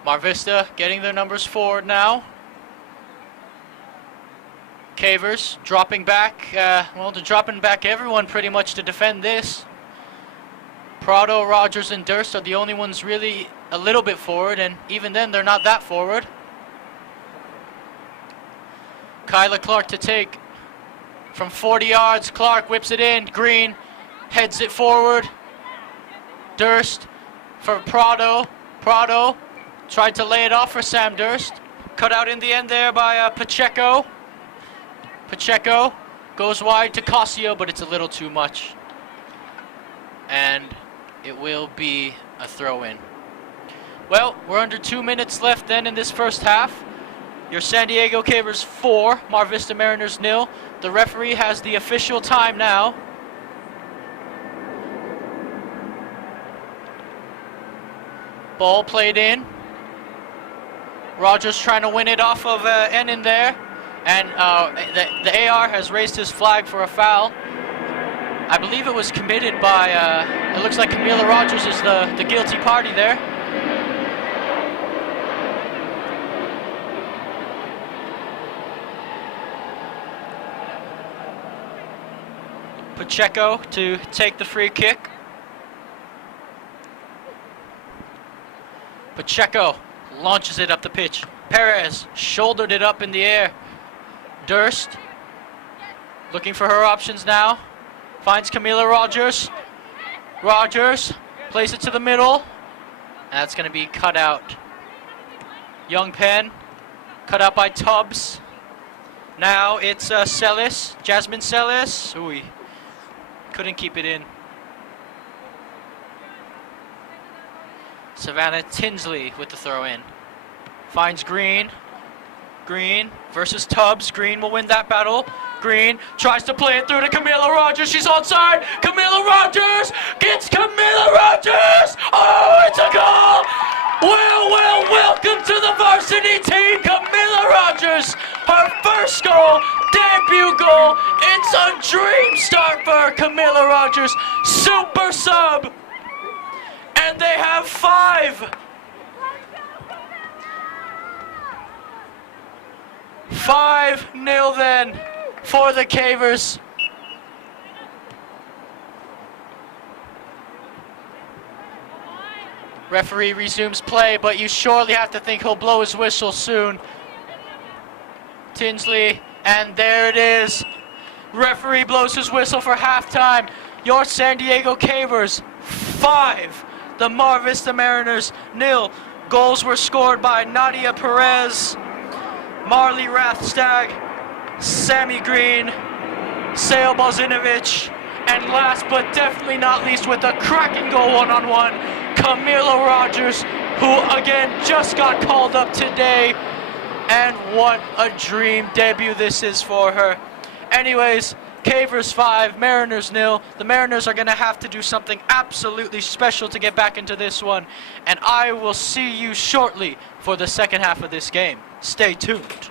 Mar Vista getting their numbers forward now. Cavers dropping back. Well, they're dropping back everyone pretty much to defend this. Prado, Rogers, and Durst are the only ones really a little bit forward, and even then they're not that forward. Kyla Clark to take. From 40 yards, Clark whips it in. Green heads it forward. Durst for Prado. Prado tried to lay it off for Sam Durst. Cut out in the end there by Pacheco. Pacheco goes wide to Cossio, but it's a little too much. And it will be a throw-in. Well, we're under 2 minutes left then in this first half. Your San Diego Cavers 4, Mar Vista Mariners 0. The referee has the official time now. Ball played in. Rogers trying to win it off of Ennen there. And the AR has raised his flag for a foul. I believe it was committed by, it looks like Camila Rogers is the guilty party there. Pacheco to take the free kick. Pacheco launches it up the pitch. Perez shouldered it up in the air. Durst looking for her options now. Finds Camila Rogers. Rogers plays it to the middle. That's going to be cut out. Young Penn cut out by Tubbs. Now it's Celis, Jasmine Celis. Ooh, couldn't keep it in. Savannah Tinsley with the throw in. Finds Green. Green versus Tubbs. Green will win that battle. Green tries to play it through to Camila Rogers. She's onside. Camila Rogers gets Camila Rogers. Oh, it's a goal. Well, welcome to the varsity team, Camila Rogers. Her first goal, debut goal. It's a dream start for her, Camila Rogers. Super sub. And they have 5. 5-0 then for the Cavers. Referee resumes play, but you surely have to think he'll blow his whistle soon. Tinsley, and there it is. Referee blows his whistle for halftime. Your San Diego Cavers 5, the Mar Vista Mariners 0. Goals were scored by Nadia Perez, Marley Rathstag, Sammy Green, Sail Bozinovic, and last but definitely not least with a cracking goal one-on-one, Camila Rogers, who again just got called up today. And what a dream debut this is for her. Anyways, Cavers 5, Mariners 0. The Mariners are going to have to do something absolutely special to get back into this one. And I will see you shortly for the second half of this game. Stay tuned.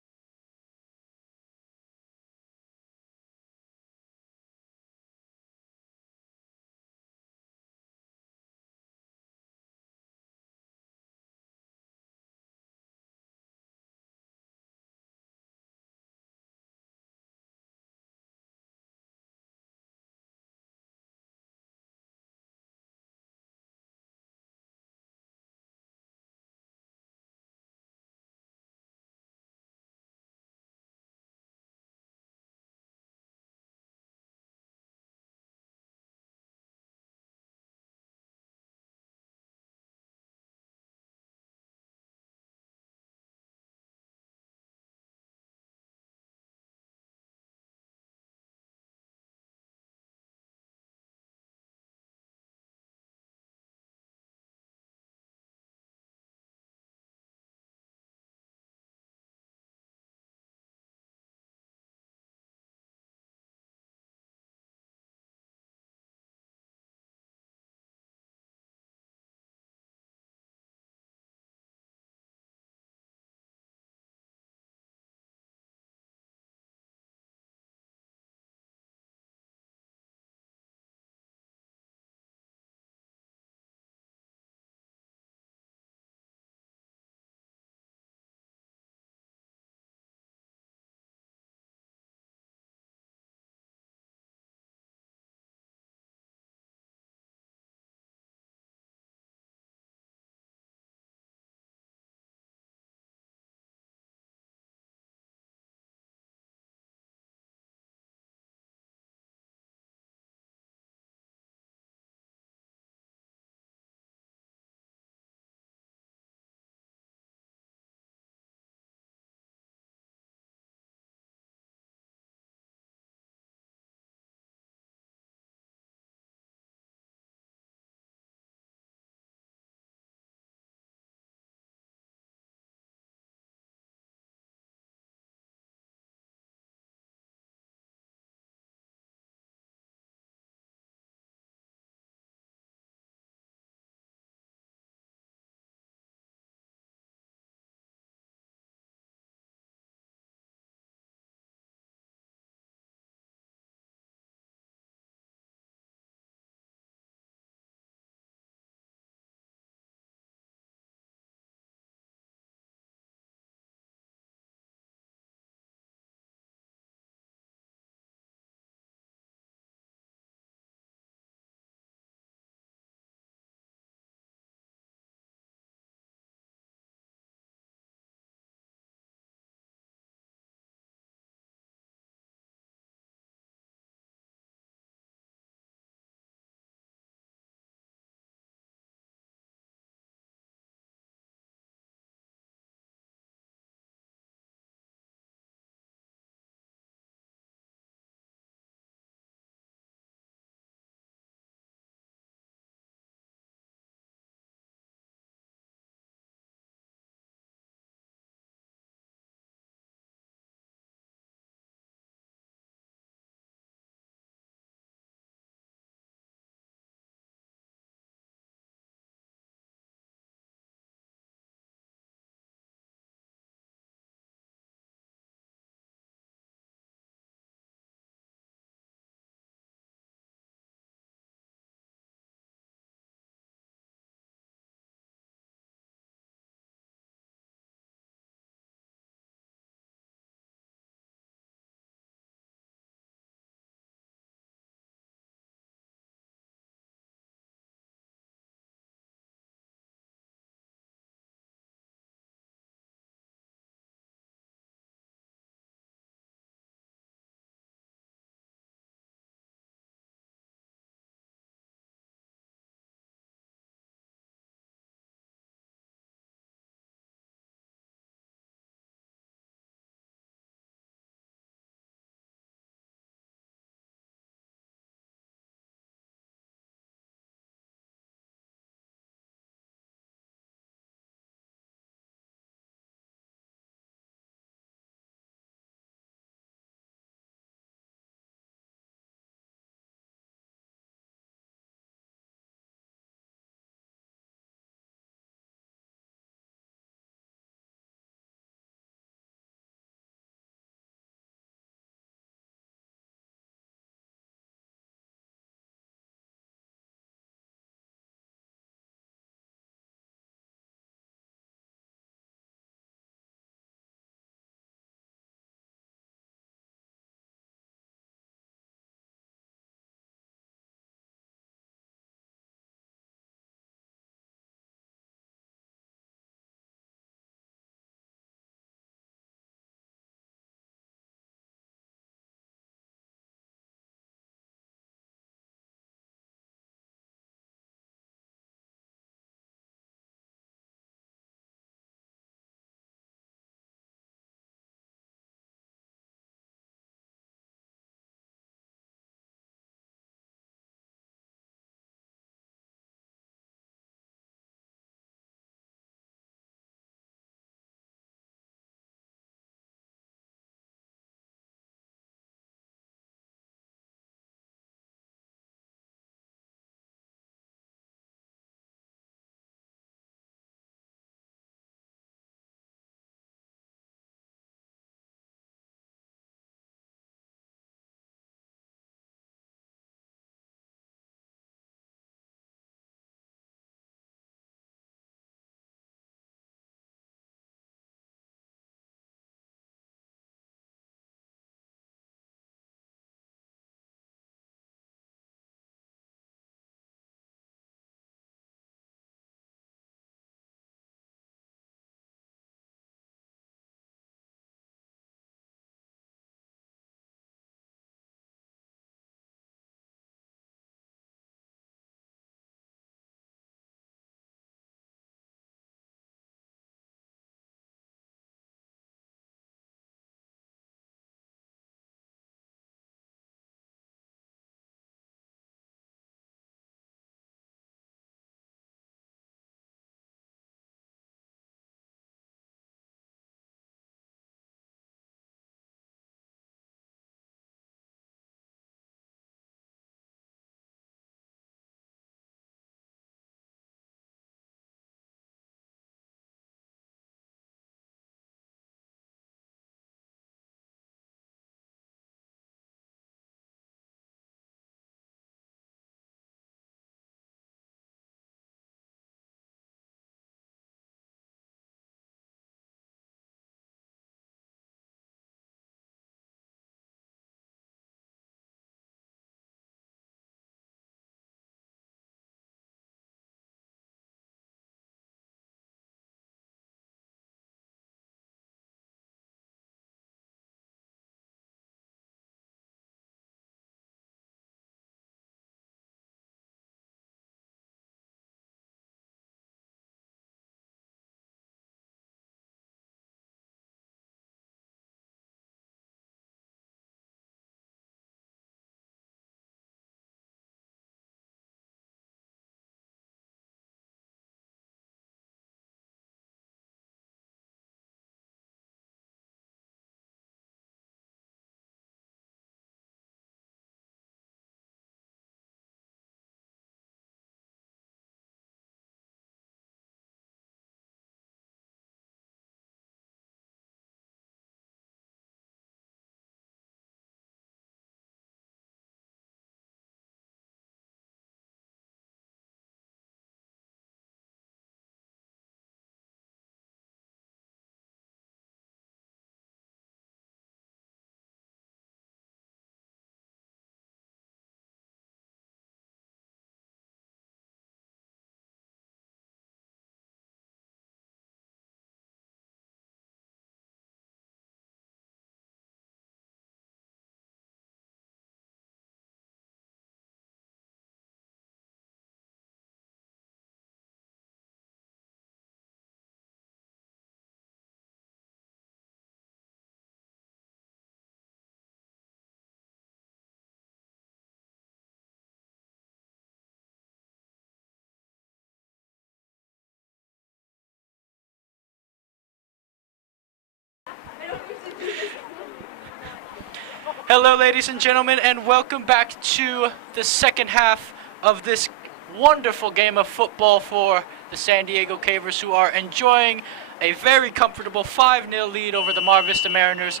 Hello, ladies and gentlemen, and welcome back to the second half of this wonderful game of football for the San Diego Cavers, who are enjoying a very comfortable 5-0 lead over the Mar Vista Mariners.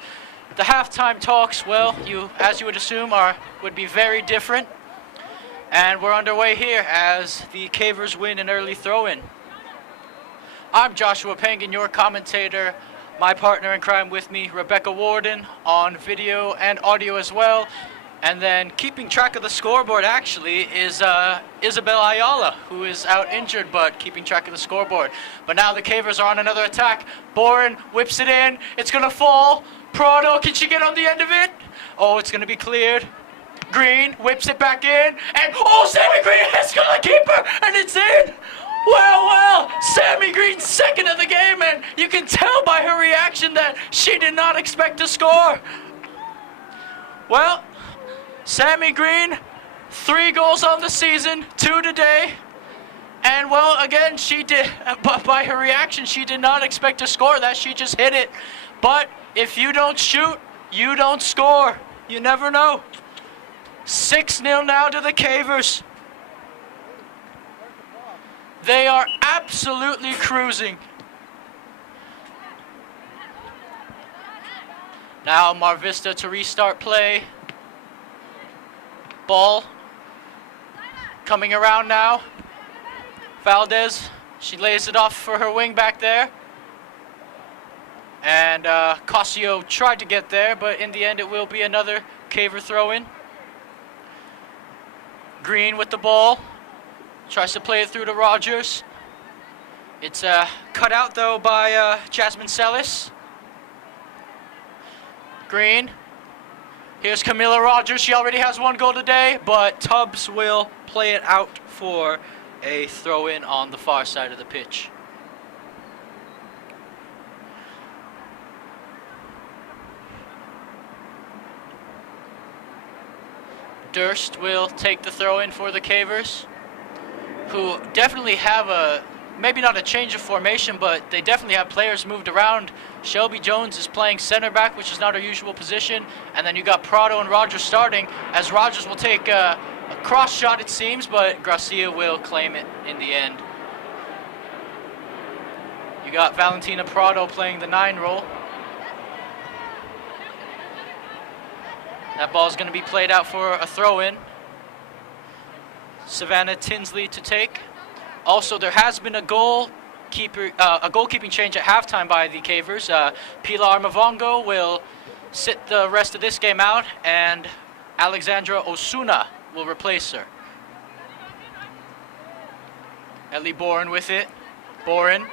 The halftime talks, well, as you would assume, would be very different. And we're underway here as the Cavers win an early throw-in. I'm Joshua Pangan, your commentator. My partner in crime with me, Rebecca Worden, on video and audio as well. And then keeping track of the scoreboard, actually, is Isabel Ayala, who is out injured, but keeping track of the scoreboard. But now the Cavers are on another attack. Boren whips it in. It's going to fall. Prado, can she get on the end of it? Oh, it's going to be cleared. Green whips it back in. And, oh, Sammy Green has got the keeper, and it's in. Well, Sammy Green's second of the game, and you can tell by her reaction that she did not expect to score. Well, Sammy Green, 3 goals on the season, 2 today. And, well, again, she did, but by her reaction, she did not expect to score that. She just hit it. But if you don't shoot, you don't score. You never know. 6-0 now to the Cavers. They are absolutely cruising. Now Mar Vista to restart play. Ball coming around now. Valdez, she lays it off for her wing back there. And Cosio tried to get there, but in the end it will be another Caver throw-in. Green with the ball. Tries to play it through to Rogers. It's cut out, though, by Jasmine Sellis. Green. Here's Camila Rogers. She already has 1 goal today, but Tubbs will play it out for a throw-in on the far side of the pitch. Durst will take the throw-in for the Cavers, who definitely have maybe not a change of formation, but they definitely have players moved around. Shelby Jones is playing center back, which is not her usual position. And then you got Prado and Rogers starting, as Rogers will take a cross shot, it seems, but Gracia will claim it in the end. You got Valentina Prado playing the 9 role. That ball is going to be played out for a throw-in. Savannah Tinsley to take. Also, there has been a goalkeeping change at halftime by the Cavers. Pilar Mavongo will sit the rest of this game out, and Alexandra Osuna will replace her. Ellie Boren with it. Boren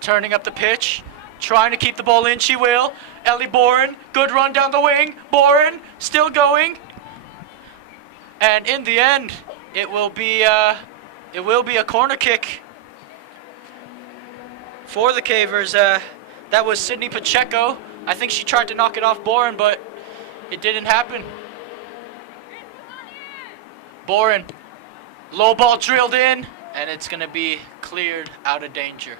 turning up the pitch, trying to keep the ball in. She will. Ellie Boren, good run down the wing. Boren still going. And in the end, it will be a corner kick for the Cavers. That was Sydney Pacheco. I think she tried to knock it off Boren, but it didn't happen. Boren, low ball drilled in, and it's going to be cleared out of danger.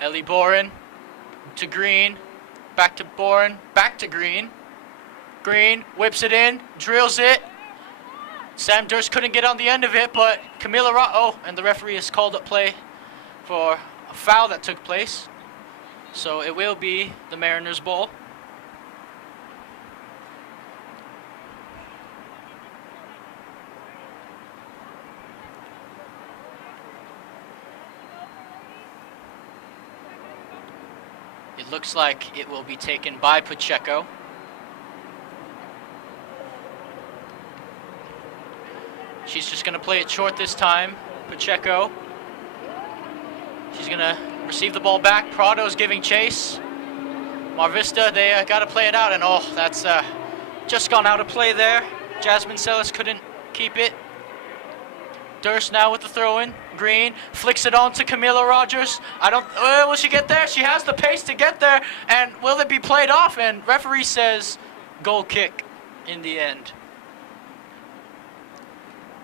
Ellie Boren to Green, back to Boren, back to Green. Green whips it in, drills it. Sam Durst couldn't get on the end of it, but Camila and the referee has called up play for a foul that took place. So it will be the Mariners' ball. It looks like it will be taken by Pacheco. She's just going to play it short this time. Pacheco. She's going to receive the ball back. Prado's giving chase. Mar Vista, they got to play it out. And that's just gone out of play there. Jasmine Sellis couldn't keep it. Durst now with the throw-in. Green flicks it on to Camila Rogers. Will she get there? She has the pace to get there. And will it be played off? And referee says goal kick in the end.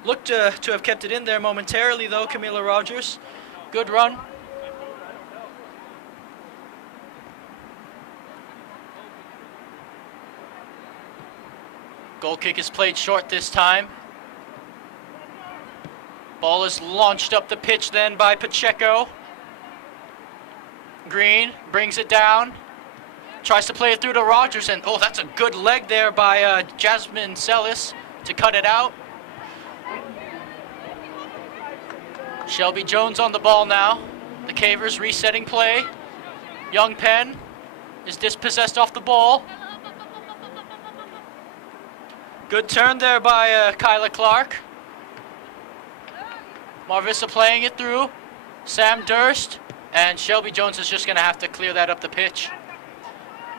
Looked to have kept it in there momentarily, though, Camila Rogers. Good run. Goal kick is played short this time. Ball is launched up the pitch then by Pacheco. Green brings it down. Tries to play it through to Rogers, and oh, that's a good leg there by Jasmine Celis to cut it out. Shelby Jones on the ball now. The Cavers resetting play. Young Penn is dispossessed off the ball. Good turn there by Kyla Clark. Mar Vista playing it through. Sam Durst, and Shelby Jones is just going to have to clear that up the pitch.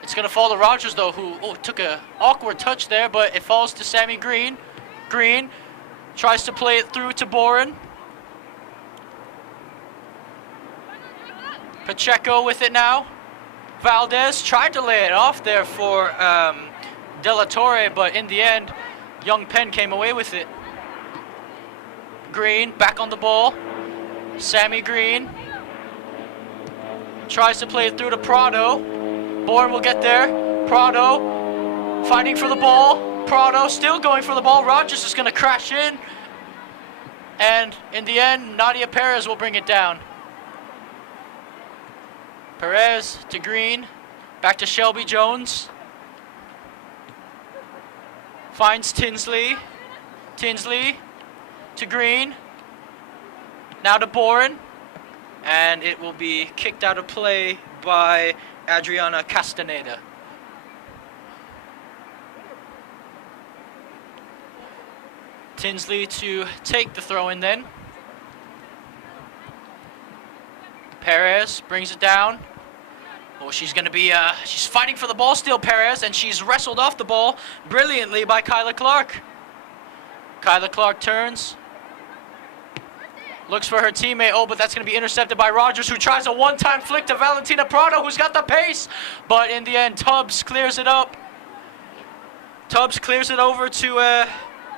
It's going to fall to Rogers, though, who took an awkward touch there, but it falls to Sammy Green. Green tries to play it through to Boren. Pacheco with it now. Valdez tried to lay it off there for De La Torre, but in the end, Young Penn came away with it. Green back on the ball. Sammy Green tries to play it through to Prado. Bourne will get there. Prado fighting for the ball. Prado still going for the ball. Rogers is going to crash in. And in the end, Nadia Perez will bring it down. Perez to Green. Back to Shelby Jones. Finds Tinsley. Tinsley to Green. Now to Boren. And it will be kicked out of play by Adriana Castaneda. Tinsley to take the throw in then. Perez brings it down. Oh, she's going to be, she's fighting for the ball still, Perez, and she's wrestled off the ball brilliantly by Kyla Clark. Kyla Clark turns. Looks for her teammate. Oh, but that's going to be intercepted by Rogers, who tries a one-time flick to Valentina Prado, who's got the pace. But in the end, Tubbs clears it up. Tubbs clears it over to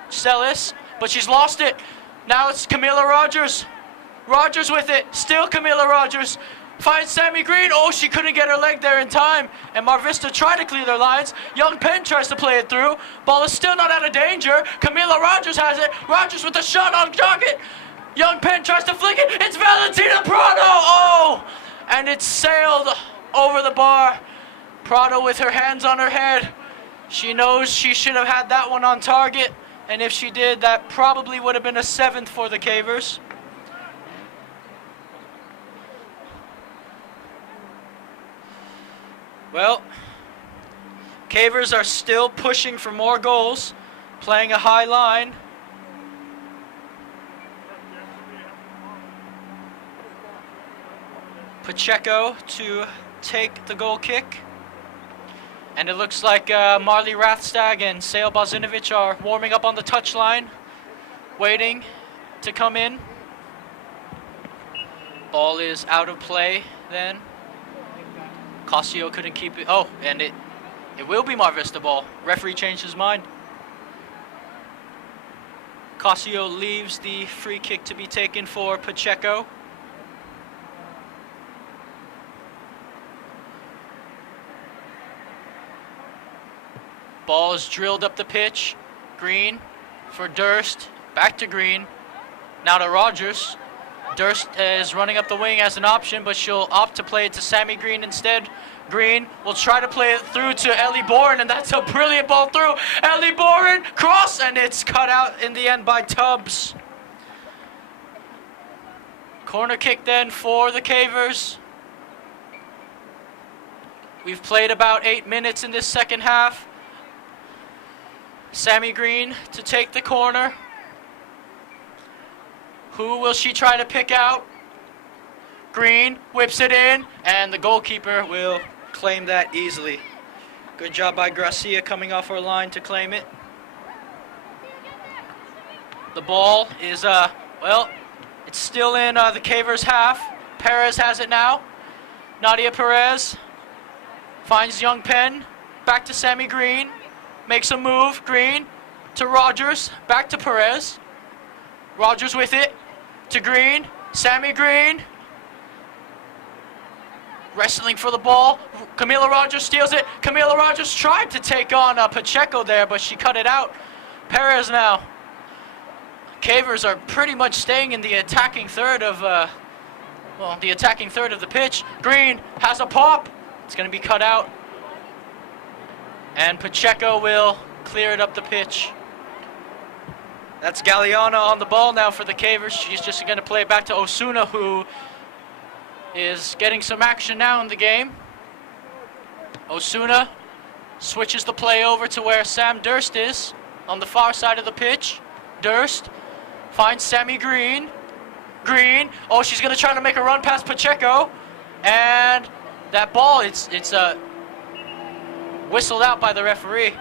Celis, but she's lost it. Now it's Camila Rogers. Rogers with it. Still Camila Rogers. Finds Sammy Green. Oh, she couldn't get her leg there in time. And Mar Vista tried to clear their lines. Young Penn tries to play it through. Ball is still not out of danger. Camila Rogers has it. Rogers with a shot on target. Young Penn tries to flick it. It's Valentina Prado. Oh! And it's sailed over the bar. Prado with her hands on her head. She knows she should have had that one on target. And if she did, that probably would have been a 7th for the Cavers. Well, Cavers are still pushing for more goals, playing a high line. Pacheco to take the goal kick. And it looks like Marley Rathstag and Sale Bozinovic are warming up on the touchline, waiting to come in. Ball is out of play then. Casio couldn't keep it. Oh, and it will be Mar Vista ball. Referee changed his mind. Casio leaves the free kick to be taken for Pacheco. Ball is drilled up the pitch. Green for Durst. Back to Green. Now to Rogers. Durst is running up the wing as an option, but she'll opt to play it to Sammy Green instead. Green will try to play it through to Ellie Boren, and that's a brilliant ball through. Ellie Boren, cross, and it's cut out in the end by Tubbs. Corner kick then for the Cavers. We've played about 8 minutes in this second half. Sammy Green to take the corner. Who will she try to pick out? Green whips it in, and the goalkeeper will claim that easily. Good job by Gracia coming off her line to claim it. The ball is, well, it's still in the Cavers' half. Perez has it now. Nadia Perez finds Young Penn. Back to Sammy Green. Makes a move. Green to Rogers. Back to Perez. Rogers with it to Green. Sammy Green. wrestling for the ball. Camila Rogers steals it. Camila Rogers tried to take on Pacheco there, but she cut it out. Perez now. Cavers are pretty much staying in the attacking third of, the attacking third of the pitch. Green has a pop. It's going to be cut out. And Pacheco will clear it up the pitch. That's Galeana on the ball now for the Cavers. She's just going to play it back to Osuna, who is getting some action now in the game. Osuna switches the play over to where Sam Durst is on the far side of the pitch. Durst finds Sammy Green. Green, oh, she's going to try to make a run past Pacheco. And that ball, it's whistled out by the referee.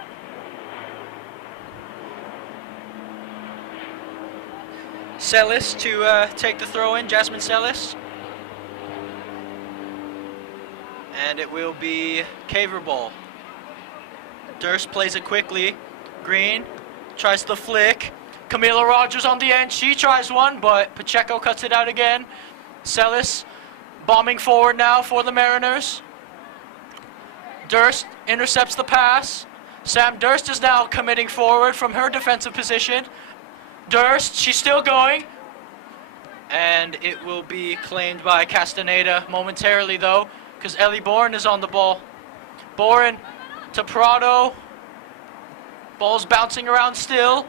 Celis to take the throw in, Jasmine Celis. And it will be Caver ball. Durst plays it quickly. Green tries the flick. Camila Rogers on the end. She tries one, but Pacheco cuts it out again. Celis bombing forward now for the Mariners. Durst intercepts the pass. Sam Durst is now committing forward from her defensive position. Durst, she's still going. And it will be claimed by Castaneda momentarily, though, because Ellie Bourne is on the ball. Bourne to Prado. Ball's bouncing around still.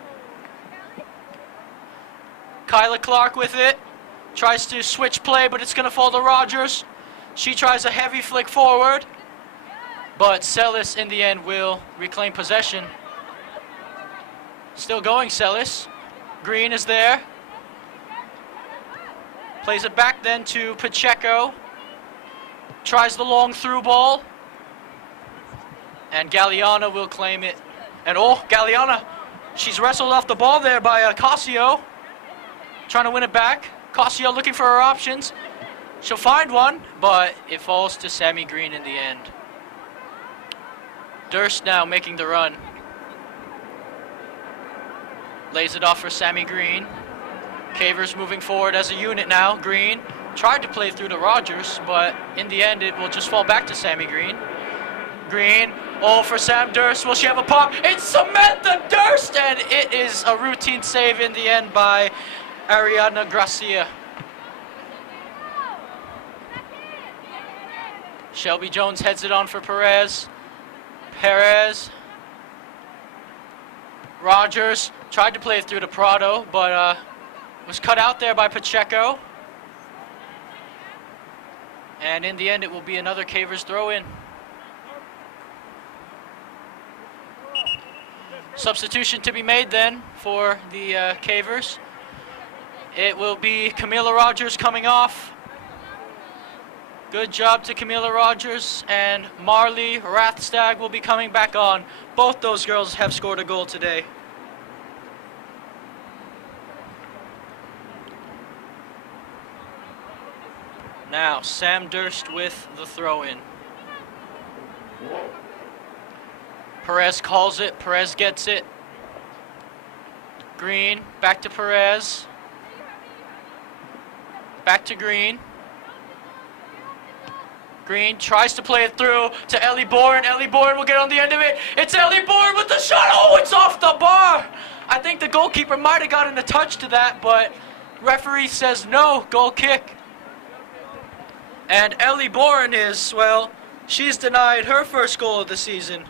Kyla Clark with it. Tries to switch play, but it's going to fall to Rogers. She tries a heavy flick forward. But Celis, in the end, will reclaim possession. Still going, Celis. Green is there. Plays it back then to Pacheco. Tries the long through ball. And Galeana will claim it. And oh, Galeana, she's wrestled off the ball there by Casio. Trying to win it back. Casio looking for her options. She'll find one, but it falls to Sammy Green in the end. Durst now making the run. Lays it off for Sammy Green. Cavers moving forward as a unit now. Green tried to play through to Rogers, but in the end it will just fall back to Sammy Green. Green, oh, for Sam Durst. Will she have a pop? It's Samantha Durst, and it is a routine save in the end by Ariadna Gracia. Shelby Jones heads it on for Perez. Perez. Rogers tried to play it through to Prado, but was cut out there by Pacheco. And in the end, it will be another Cavers throw-in. Substitution to be made then for the Cavers. It will be Camila Rogers coming off. Good job to Camila Rogers, and Marley Rathstag will be coming back on. Both those girls have scored a goal today. Now, Sam Durst with the throw-in. Perez calls it. Perez gets it. Green, back to Perez. Back to Green. Green tries to play it through to Ellie Bourne. Ellie Bourne will get on the end of it. It's Ellie Bourne with the shot. Oh, it's off the bar. I think the goalkeeper might have gotten a touch to that, but referee says no, goal kick. And Ellie Bourne is, well, she's denied her first goal of the season.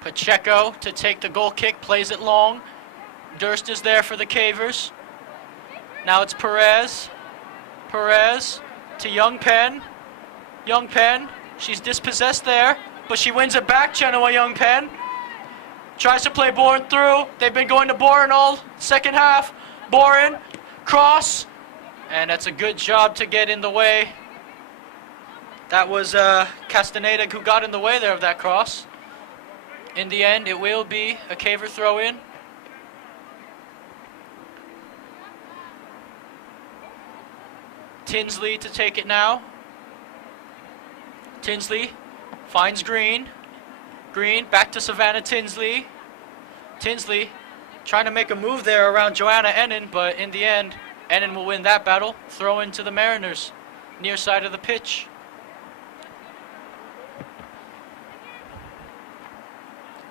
Pacheco to take the goal kick, plays it long. Durst is there for the Cavers. Now it's Perez. Perez to Young Penn. Young Penn, she's dispossessed there, but she wins it back, Genoa Young Penn. Tries to play Bourne through. They've been going to Bourne all second half. Bourne, cross, and that's a good job to get in the way. That was Castaneda who got in the way there of that cross. In the end, it will be a Caver throw-in. Tinsley to take it now. Tinsley finds Green. Green back to Savannah Tinsley. Tinsley trying to make a move there around Joanna Ennin, but in the end, Ennin will win that battle. Throw in to the Mariners, near side of the pitch.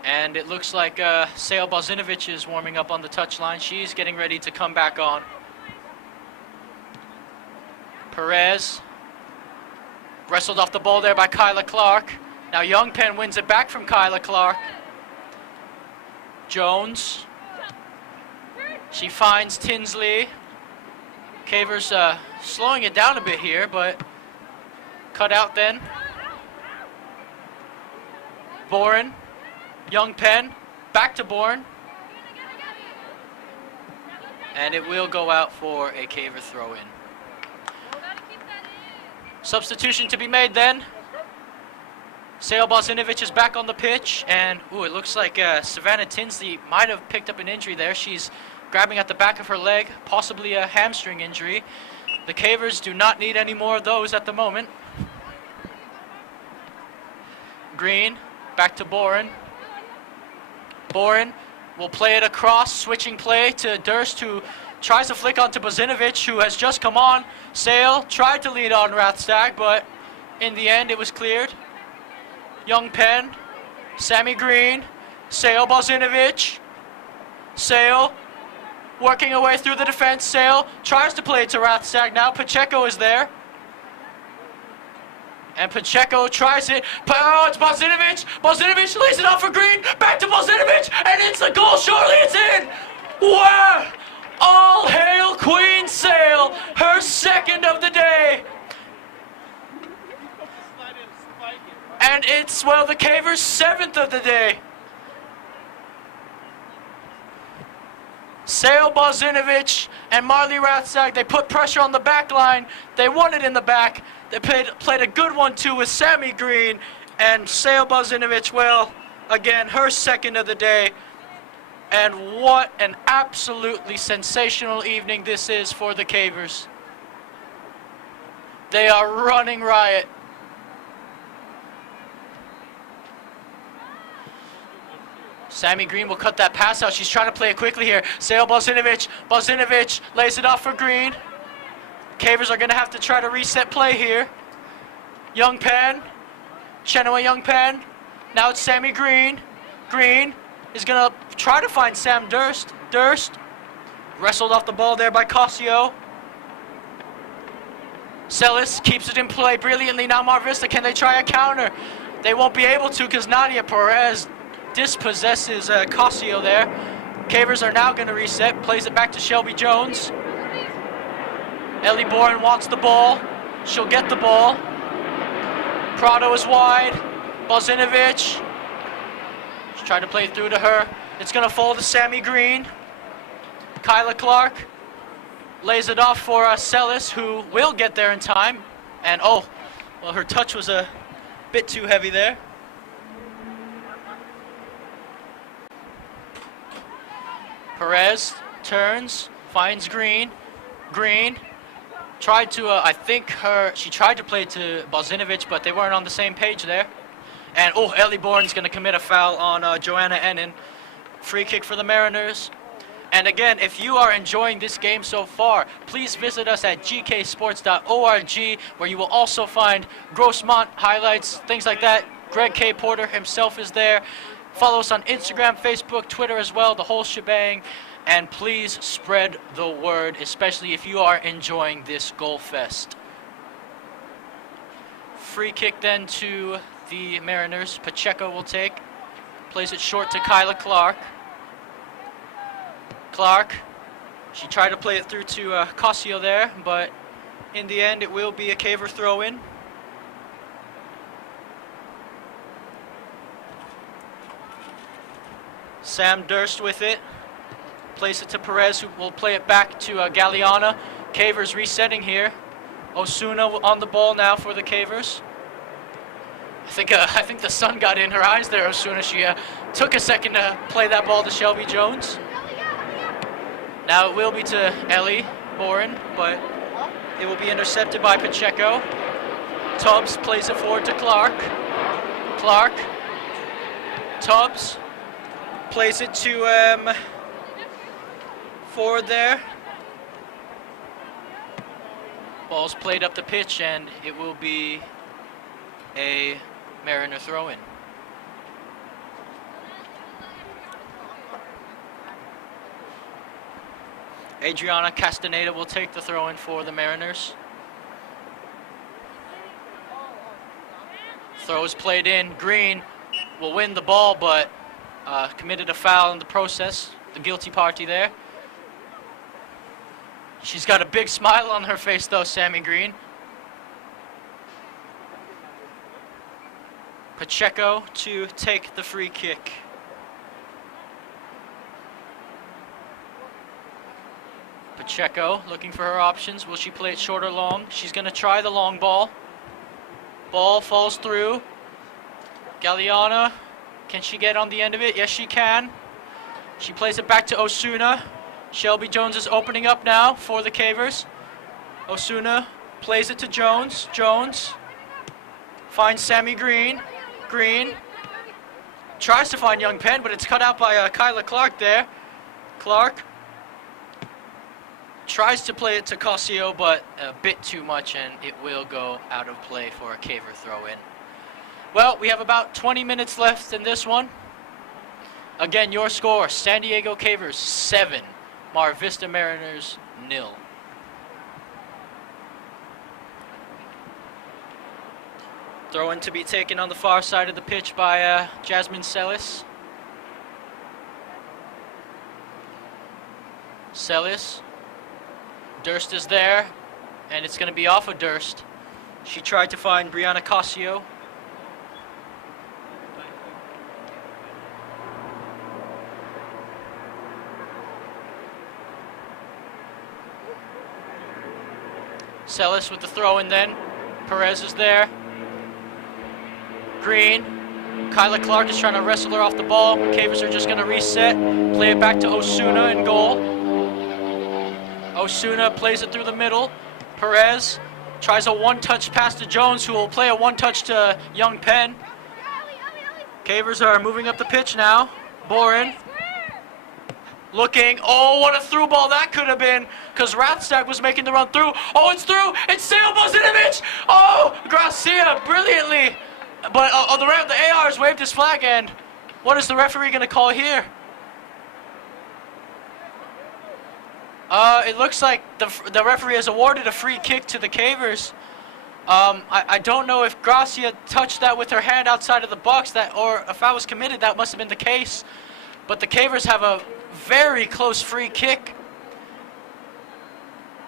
And it looks like Sale Bozinovic is warming up on the touchline. She's getting ready to come back on. Perez wrestled off the ball there by Kyla Clark. Now Youngpen wins it back from Kyla Clark. Jones. She finds Tinsley. Cavers slowing it down a bit here, but cut out then. Boren. Youngpen. Back to Boren. And it will go out for a Caver throw-in. Substitution to be made then. Sale Bozinovic is back on the pitch, and it looks like Savannah Tinsley might have picked up an injury there. She's grabbing at the back of her leg, possibly a hamstring injury. The Cavers do not need any more of those at the moment. Green, back to Boren. Boren will play it across, switching play to Durst, who tries to flick onto Bozinovic, who has just come on. Sale tried to lead on Rathstag, but in the end it was cleared. Youngpen, Sammy Green, Sale Bozinovic. Sale working her way through the defense. Sale tries to play it to Rathstag now. Pacheco is there. And Pacheco tries it. Oh, it's Bozinovic. Bozinovic lays it off for Green. Back to Bozinovic. And it's a goal. Surely it's in. Wow. All hail Queen Sale. Her second of the day. And it's, well, the Cavers' seventh of the day. Sale Bozinovic and Marley Rathstag, they put pressure on the back line. They won it in the back. They played a good one, too, with Sammy Green. And Sale Bozinovic, well, again, her second of the day. And what an absolutely sensational evening this is for the Cavers. They are running riot. Sammy Green will cut that pass out. She's trying to play it quickly here. Sale Bozinovic. Bozinovic lays it off for Green. Cavers are going to have to try to reset play here. Youngpen. Chenoweth Youngpen. Now it's Sammy Green. Green is going to try to find Sam Durst. Durst wrestled off the ball there by Cossio. Celis keeps it in play brilliantly. Now Mar Vista, can they try a counter? They won't be able to because Nadia Perez dispossesses Cossio there. Cavers are now going to reset. Plays it back to Shelby Jones. Ellie Boren wants the ball. She'll get the ball. Prado is wide. Bozinovic. She's trying to play it through to her. It's going to fall to Sammy Green. Kyla Clark lays it off for Celis, who will get there in time. And well, her touch was a bit too heavy there. Perez turns, finds Green. Green tried to, she tried to play it to Bozinovic, but they weren't on the same page there. And, Ellie Bourne's going to commit a foul on Joanna Ennin. Free kick for the Mariners. And again, if you are enjoying this game so far, please visit us at gksports.org, where you will also find Grossmont highlights, things like that. Greg K. Porter himself is there. Follow us on Instagram, Facebook, Twitter as well, the whole shebang. And please spread the word, especially if you are enjoying this goal fest. Free kick then to the Mariners. Pacheco will take. Plays it short to Kyla Clark. Clark, she tried to play it through to Cossio there, but in the end it will be a Caver throw-in. Sam Durst with it. Plays it to Perez, who will play it back to Galeana. Cavers resetting here. Osuna on the ball now for the Cavers. I think the sun got in her eyes there, Osuna. She took a second to play that ball to Shelby Jones. Now it will be to Ellie Boren, but it will be intercepted by Pacheco. Tubbs plays it forward to Clark. Clark. Tubbs. Plays it to Ford there. Ball's played up the pitch, and it will be a Mariner throw-in. Adriana Castaneda will take the throw-in for the Mariners. Throw is played in. Green will win the ball, but committed a foul in the process. The guilty party there. She's got a big smile on her face, though, Sammy Green. Pacheco to take the free kick. Pacheco looking for her options. Will she play it short or long? She's going to try the long ball. Ball falls through. Galeana, can she get on the end of it? Yes, she can. She plays it back to Osuna. Shelby Jones is opening up now for the Cavers. Osuna plays it to Jones. Jones finds Sammy Green. Green tries to find Young Penn, but it's cut out by Kyla Clark there. Clark tries to play it to Cossio, but a bit too much, and it will go out of play for a Caver throw-in. Well, we have about 20 minutes left in this one. Again, your score, San Diego Cavers 7, Mar Vista Mariners 0. Throw-in to be taken on the far side of the pitch by Jasmine Celis. Celis. Durst is there, and it's going to be off of Durst. She tried to find Brianna Cossio. Celis with the throw in then. Perez is there. Green. Kyla Clark is trying to wrestle her off the ball. Cavers are just going to reset. Play it back to Osuna in goal. Osuna plays it through the middle. Perez tries a one-touch pass to Jones, who will play a one-touch to Young Penn. Cavers are moving up the pitch now. Boren looking. Oh, what a through ball that could have been, because Rathstack was making the run through. Oh, it's through. It's Sale Bozinovic. Oh, Gracia brilliantly. But the AR has waved his flag, and what is the referee going to call here? It looks like the referee has awarded a free kick to the Cavers. I don't know if Gracia touched that with her hand outside of the box, or if I was committed, that must have been the case. But the Cavers have a very close free kick.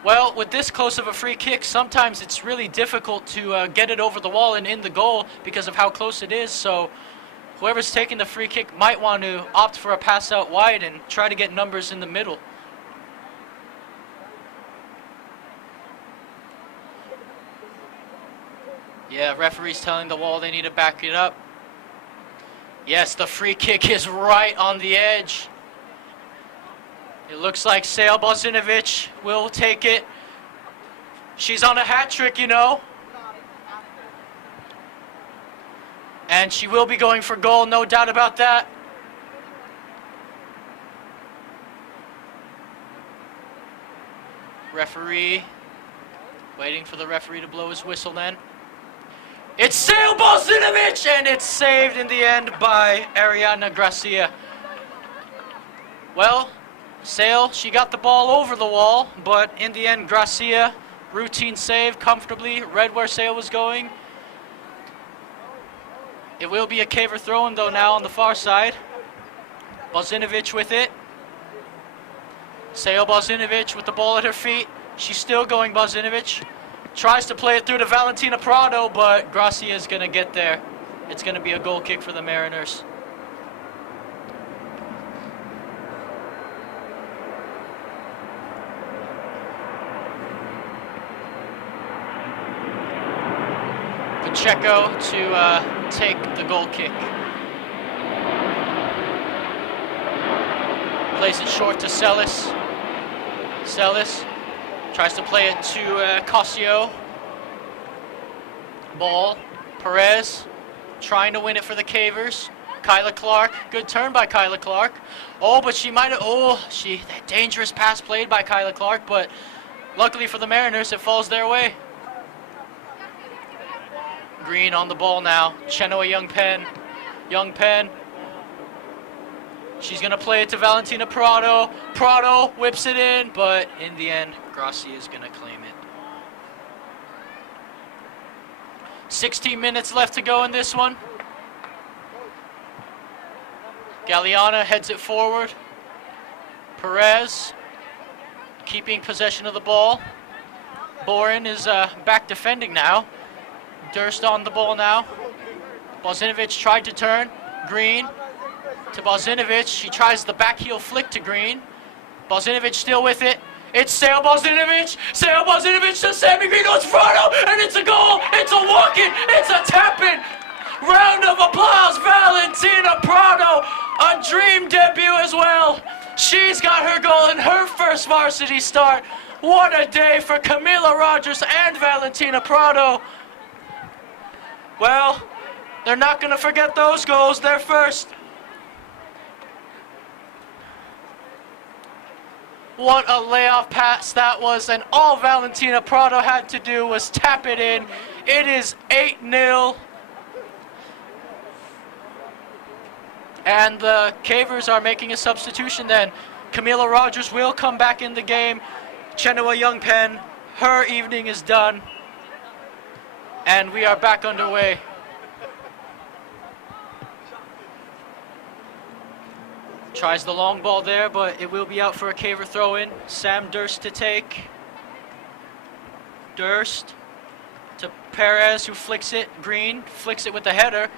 Well, with this close of a free kick, sometimes it's really difficult to get it over the wall and in the goal because of how close it is. So whoever's taking the free kick might want to opt for a pass out wide and try to get numbers in the middle. Yeah, referee's telling the wall they need to back it up. Yes, the free kick is right on the edge. It looks like Sale Bozinovic will take it. She's on a hat trick, you know. And she will be going for goal, no doubt about that. Referee, waiting for the referee to blow his whistle then. It's Sale Bozinovic, and it's saved in the end by Ariana Gracia. Well, Sale, she got the ball over the wall, but in the end, Gracia, routine save, comfortably, read where Sale was going. It will be a Caver throw-in, though, now on the far side. Bozinovic with it. Sale Bozinovic with the ball at her feet. She's still going, Bozinovic. Tries to play it through to Valentina Prado, but Gracia is going to get there. It's going to be a goal kick for the Mariners. Pacheco to take the goal kick. Plays it short to Celis. Celis tries to play it to Cossio. Ball. Perez trying to win it for the Cavers. Kyla Clark, good turn by Kyla Clark. Oh, but she might have, that dangerous pass played by Kyla Clark, but luckily for the Mariners, it falls their way. Green on the ball now. Chenoa Young Pen. She's going to play it to Valentina Prado. Prado whips it in, but in the end, Grassi is going to claim it. 16 minutes left to go in this one. Galeana heads it forward. Perez keeping possession of the ball. Boren is back defending now. Durst on the ball now. Bozinovic tried to turn. Green to Bozinovic. She tries the back heel flick to Green. Bozinovic still with it. It's Sale Bozinovic. Sale Bozinovic to Sammy Green. Oh, it's Frano, and it's a goal. It's a walk-in. It's a tap-in. Round of applause, Valentina Prado. A dream debut as well. She's got her goal in her first varsity start. What a day for Camila Rogers and Valentina Prado. Well, they're not going to forget those goals. They're first. What a layoff pass that was, and all Valentina Prado had to do was tap it in. It is 8-0. And the Cavers are making a substitution then. Camila Rogers will come back in the game. Chenoa Young Pen, her evening is done. And we are back underway. Tries the long ball there, but it will be out for a Caver throw-in. Sam Durst to take. Durst to Perez, who flicks it. Green flicks it with the header.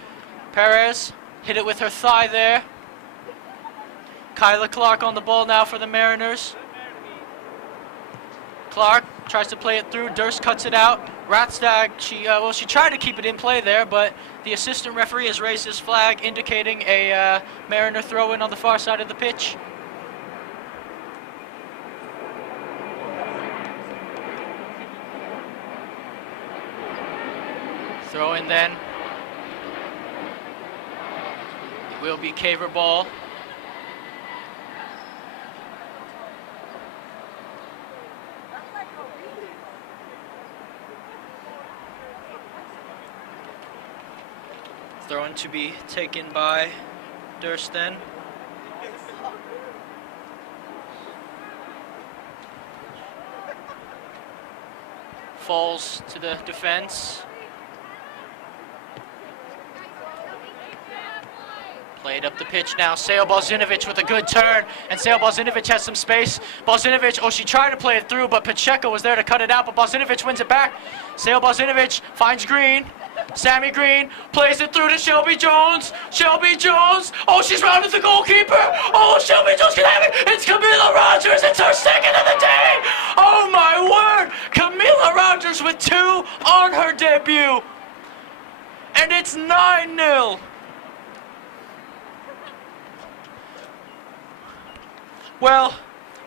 Perez hit it with her thigh there. Kyla Clark on the ball now for the Mariners. Clark tries to play it through. Durst cuts it out. Ratstag, she tried to keep it in play there, but the assistant referee has raised his flag indicating a Mariner throw-in on the far side of the pitch. Throw-in then. It will be Caver ball. Throw-in to be taken by Dursten. Falls to the defense. Played up the pitch now. Sale Bozinovic with a good turn, and Sale Bozinovic has some space. Bozinovic, she tried to play it through, but Pacheco was there to cut it out, but Bozinovic wins it back. Sale Bozinovic finds Green. Sammy Green plays it through to Shelby Jones. Shelby Jones. Oh, she's rounded the goalkeeper. Oh, Shelby Jones can have it. It's Camila Rogers. It's her second of the day. Oh, my word. Camila Rogers with 2 on her debut. And it's 9-0. Well,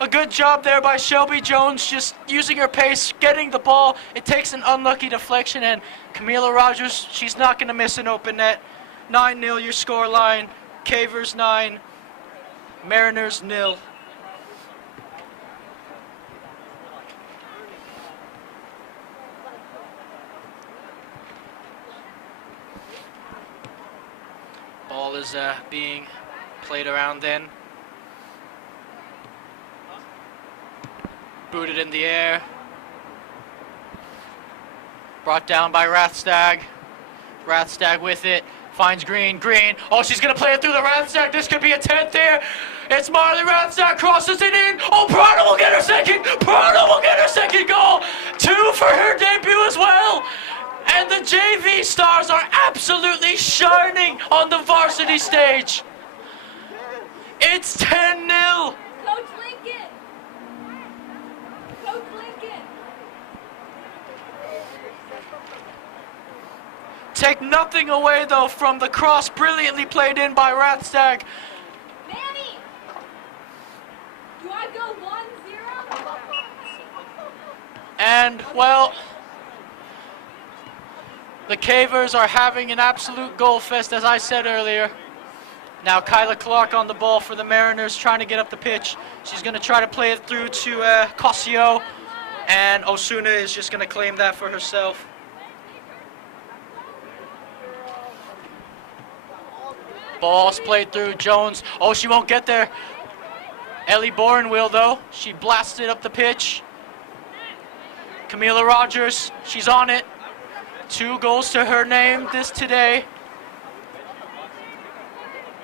a good job there by Shelby Jones, just using her pace, getting the ball. It takes an unlucky deflection, and Camila Rogers, she's not going to miss an open net. 9-0 your score line. Cavers 9, Mariners 0. Ball is being played around then. Booted in the air. Brought down by Rathstag. Rathstag with it. Finds Green. Green. Oh, she's going to play it through the Rathstag. This could be a 10th here. It's Marley Rathstag. Crosses it in. Oh, Prado will get her second. Prado will get her second goal. 2 for her debut as well. And the JV stars are absolutely shining on the varsity stage. It's 10-0. Coach Lincoln. Coach Lincoln. Take nothing away, though, from the cross brilliantly played in by Rathstag. Manny. Do I go 1-0? And, well, the Cavers are having an absolute goal fest, as I said earlier. Now Kyla Clark on the ball for the Mariners, trying to get up the pitch. She's going to try to play it through to Cosio, and Osuna is just going to claim that for herself. Ball's played through Jones. Oh, she won't get there. Ellie Bourne will, though. She blasted up the pitch. Camila Rogers, she's on it. 2 goals to her name today.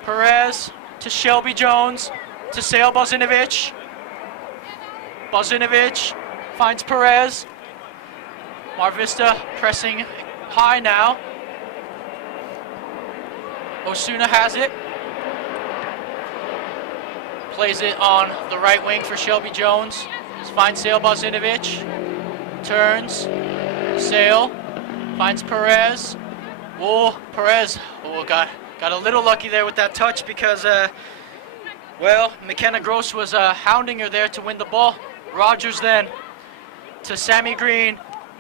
Perez to Shelby Jones to Sale Bozinovic. Bozinovic finds Perez. Mar Vista pressing high now. Osuna has it. Plays it on the right wing for Shelby Jones. Finds Sale Bozinovic. Turns. Sale finds Perez. Oh, Perez. Oh, got a little lucky there with that touch because, well, McKenna Gross was hounding her there to win the ball. Rogers then to Sammy Green.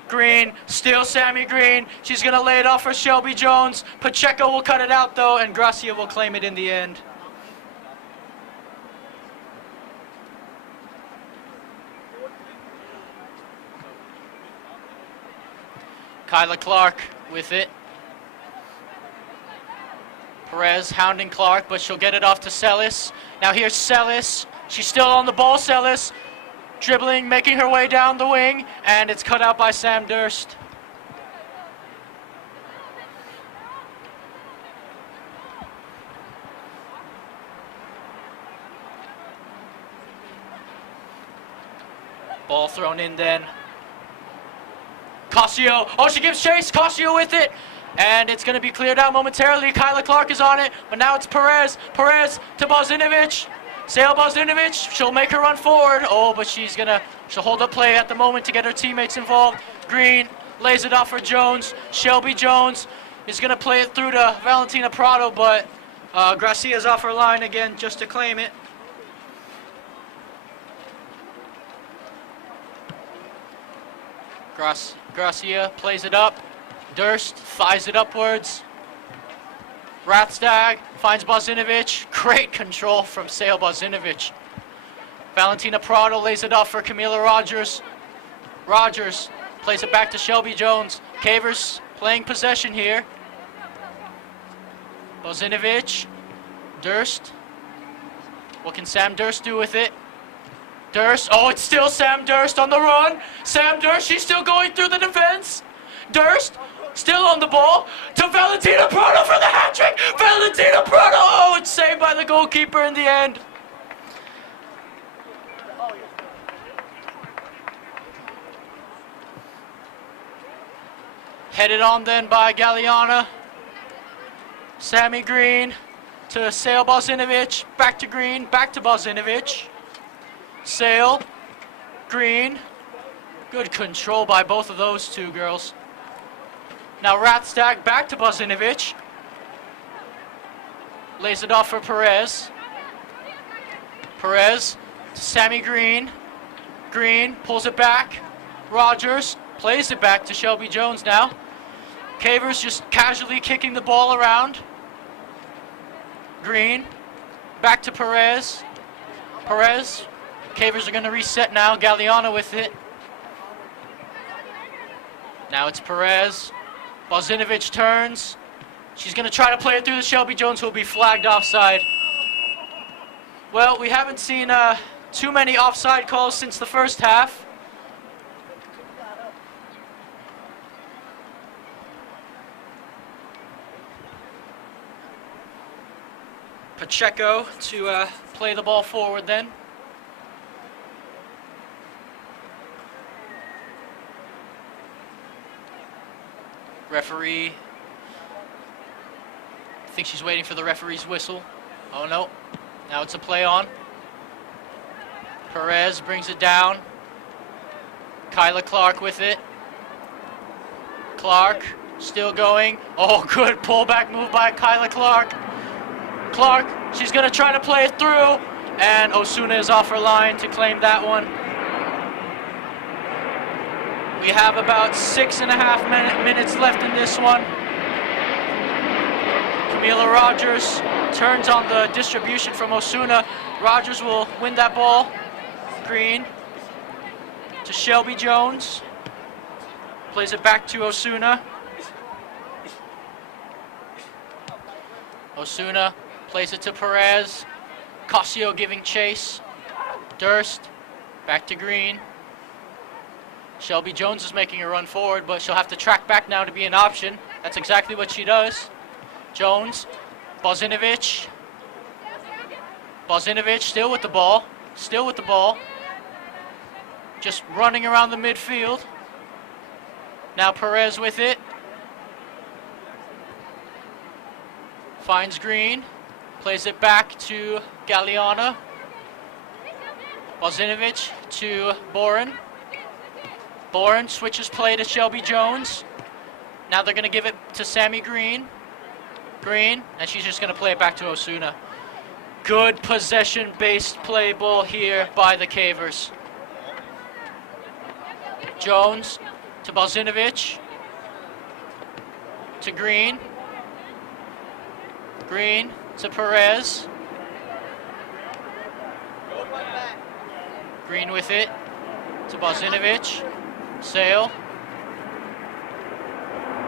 Green, still Sammy Green. She's going to lay it off for Shelby Jones. Pacheco will cut it out, though, and Gracia will claim it in the end. Kyla Clark with it. Perez hounding Clark, but she'll get it off to Celis. Now here's Celis. She's still on the ball, Celis. Dribbling, making her way down the wing, and it's cut out by Sam Durst. Ball thrown in then. Cosio. Oh, she gives chase. Cosio with it. And it's going to be cleared out momentarily. Kyla Clark is on it, but now it's Perez. Perez to Bozinovic. Sale Bozinovic. She'll make her run forward. Oh, but she'll hold up play at the moment to get her teammates involved. Green lays it off for Jones. Shelby Jones is going to play it through to Valentina Prado, but Gracia's off her line again just to claim it. Gracia plays it up. Durst fires it upwards. Rathstag finds Bozinovic. Great control from Sale Bozinovic. Valentina Prado lays it off for Camila Rogers. Rogers plays it back to Shelby Jones. Cavers playing possession here. Bozinovic. Durst. What can Sam Durst do with it? Durst. Oh, it's still Sam Durst on the run. Sam Durst, she's still going through the defense. Durst, still on the ball. To Valentina Prado for the hat trick. Valentina Prado. Oh, it's saved by the goalkeeper in the end. Headed on then by Galliana. Sammy Green to Sale Bozinovic. Back to Green. Back to Bozinovic. Sale, Green, good control by both of those two girls. Now Rathstag back to Bozinovic. Lays it off for Perez. Perez to Sammy Green. Green pulls it back. Rogers plays it back to Shelby Jones now. Cavers just casually kicking the ball around. Green back to Perez. Perez. Cavers are going to reset now. Galliana with it. Now it's Perez. Bozinovic turns. She's going to try to play it through to Shelby Jones, who will be flagged offside. Well, we haven't seen too many offside calls since the first half. Pacheco to play the ball forward then. Referee, I think she's waiting for the referee's whistle. Oh no, now it's a play on. Perez brings it down. Kyla Clark with it. Clark still going. Oh, good pullback move by Kyla Clark. Clark, she's gonna try to play it through, and Osuna is off her line to claim that one. We have about 6.5 minutes left in this one. Camila Rogers turns on the distribution from Osuna. Rogers will win that ball. Green to Shelby Jones. Plays it back to Osuna. Osuna plays it to Perez. Casio giving chase. Durst back to Green. Shelby Jones is making a run forward, but she'll have to track back now to be an option. That's exactly what she does. Jones, Bozinovic. Bozinovic still with the ball. Still with the ball. Just running around the midfield. Now Perez with it. Finds Green. Plays it back to Galeana. Bozinovic to Boren. Boren switches play to Shelby Jones. Now they're going to give it to Sammy Green. Green, and she's just going to play it back to Osuna. Good possession-based play ball here by the Cavers. Jones to Bozinovic. To Green. Green to Perez. Green with it to Bozinovic. Sale.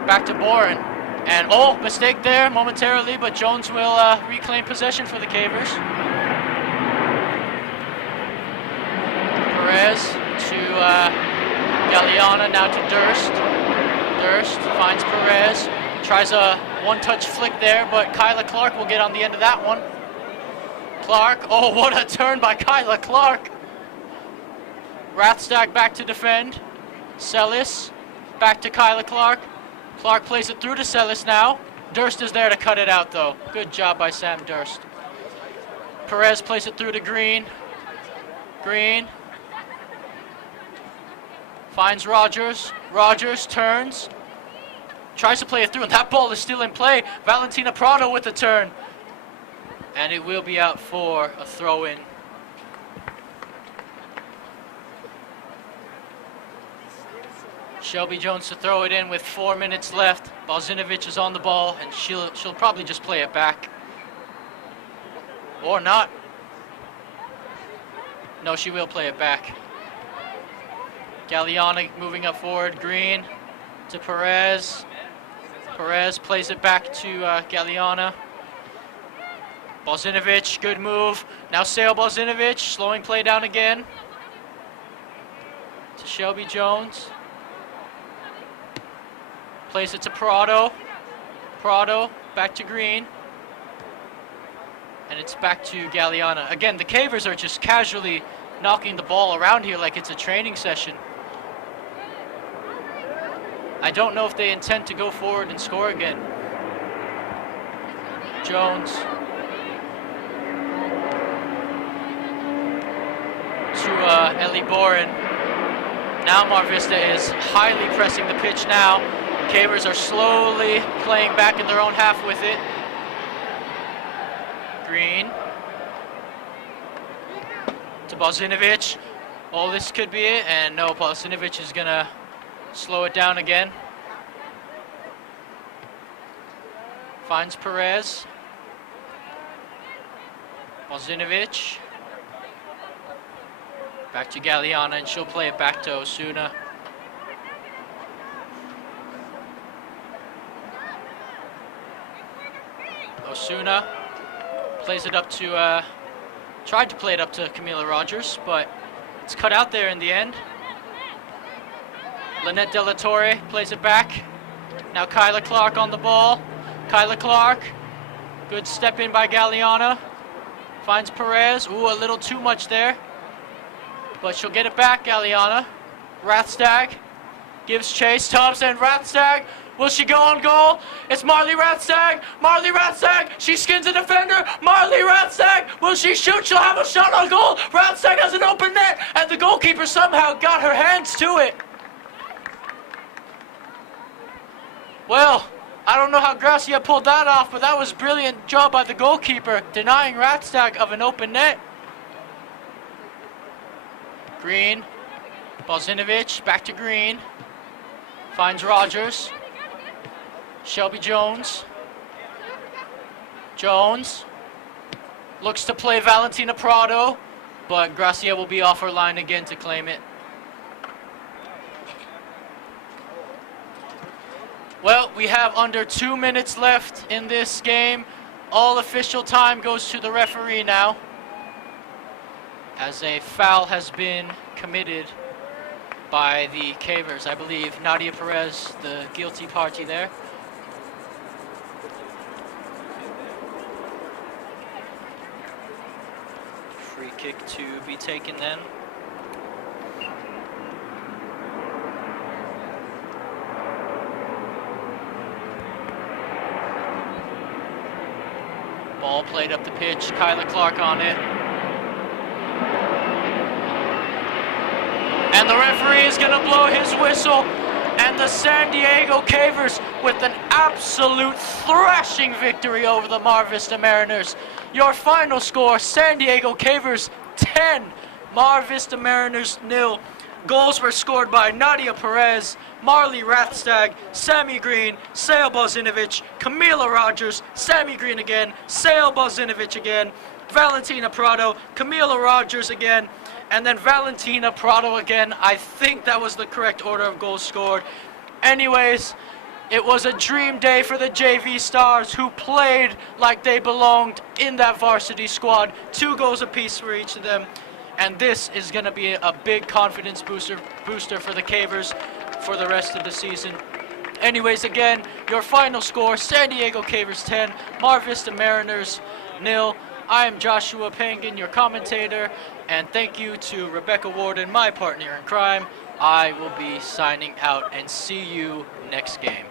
Back to Boren. And oh, mistake there momentarily, but Jones will reclaim possession for the Cavers. Perez to Galeana, now to Durst. Durst finds Perez. Tries a one-touch flick there, but Kyla Clark will get on the end of that one. Clark, oh, what a turn by Kyla Clark. Rathstag back to defend. Sellis back to Kyla Clark. Clark plays it through to Sellis now. Durst is there to cut it out, though. Good job by Sam Durst. Perez plays it through to Green. Green finds Rogers. Rogers turns. Tries to play it through, and that ball is still in play. Valentina Prado with the turn. And it will be out for a throw-in. Shelby Jones to throw it in with 4 minutes left. Bozinovic is on the ball, and she'll probably just play it back. Or not. No, she will play it back. Galeana moving up forward. Green to Perez. Perez plays it back to Galeana. Bozinovic, good move. Now Sale Bozinovic, slowing play down again. To Shelby Jones. Plays it to Prado. Prado, back to Green. And it's back to Galeana. Again, the Cavers are just casually knocking the ball around here like it's a training session. I don't know if they intend to go forward and score again. Jones. To Ellie Boren. Now Mar Vista is highly pressing the pitch now. Cavers are slowly playing back in their own half with it. Green. To Bozinovic. Oh, this could be it. And no, Bozinovic is going to slow it down again. Finds Perez. Bozinovic. Back to Galeana, and she'll play it back to Osuna. Osuna plays it up to, tried to play it up to Camila Rogers, but it's cut out there in the end. Lynette De La Torre plays it back. Now Kyla Clark on the ball. Kyla Clark, good step in by Galeana. Finds Perez, ooh, a little too much there. But she'll get it back, Galeana. Rathstag gives chase. Thompson, Rathstag. Will she go on goal? It's Marley Rathstag. Marley Rathstag. She skins a defender. Marley Rathstag. Will she shoot? She'll have a shot on goal. Rathstag has an open net. And the goalkeeper somehow got her hands to it. Well, I don't know how Gracia pulled that off, but that was a brilliant job by the goalkeeper, denying Rathstag of an open net. Green, Bozinovic, back to Green. Finds Rogers. Shelby Jones. Jones looks to play Valentina Prado, but Gracia will be off her line again to claim it. Well, we have under 2 minutes left in this game. All official time goes to the referee now, as a foul has been committed by the Cavers. I believe Nadia Perez, the guilty party there. Free kick to be taken then. Ball played up the pitch, Kyla Clark on it. And the referee is gonna blow his whistle, and the San Diego Cavers with an absolute thrashing victory over the Mar Vista Mariners. Your final score, San Diego Cavers 10, Mar Vista Mariners 0. Goals were scored by Nadia Perez, Marley Rathstag, Sammy Green, Sale Bozinovic, Camila Rogers, Sammy Green again, Sale Bozinovic again, Valentina Prado, Camila Rogers again, and then Valentina Prado again. I think that was the correct order of goals scored. Anyways, it was a dream day for the JV Stars, who played like they belonged in that varsity squad. 2 goals apiece for each of them. And this is going to be a big confidence booster for the Cavers for the rest of the season. Anyways, again, your final score, San Diego Cavers 10, Mar Vista Mariners 0. I am Joshua Pangan, your commentator, and thank you to Rebecca Worden, my partner in crime. I will be signing out, and see you next game.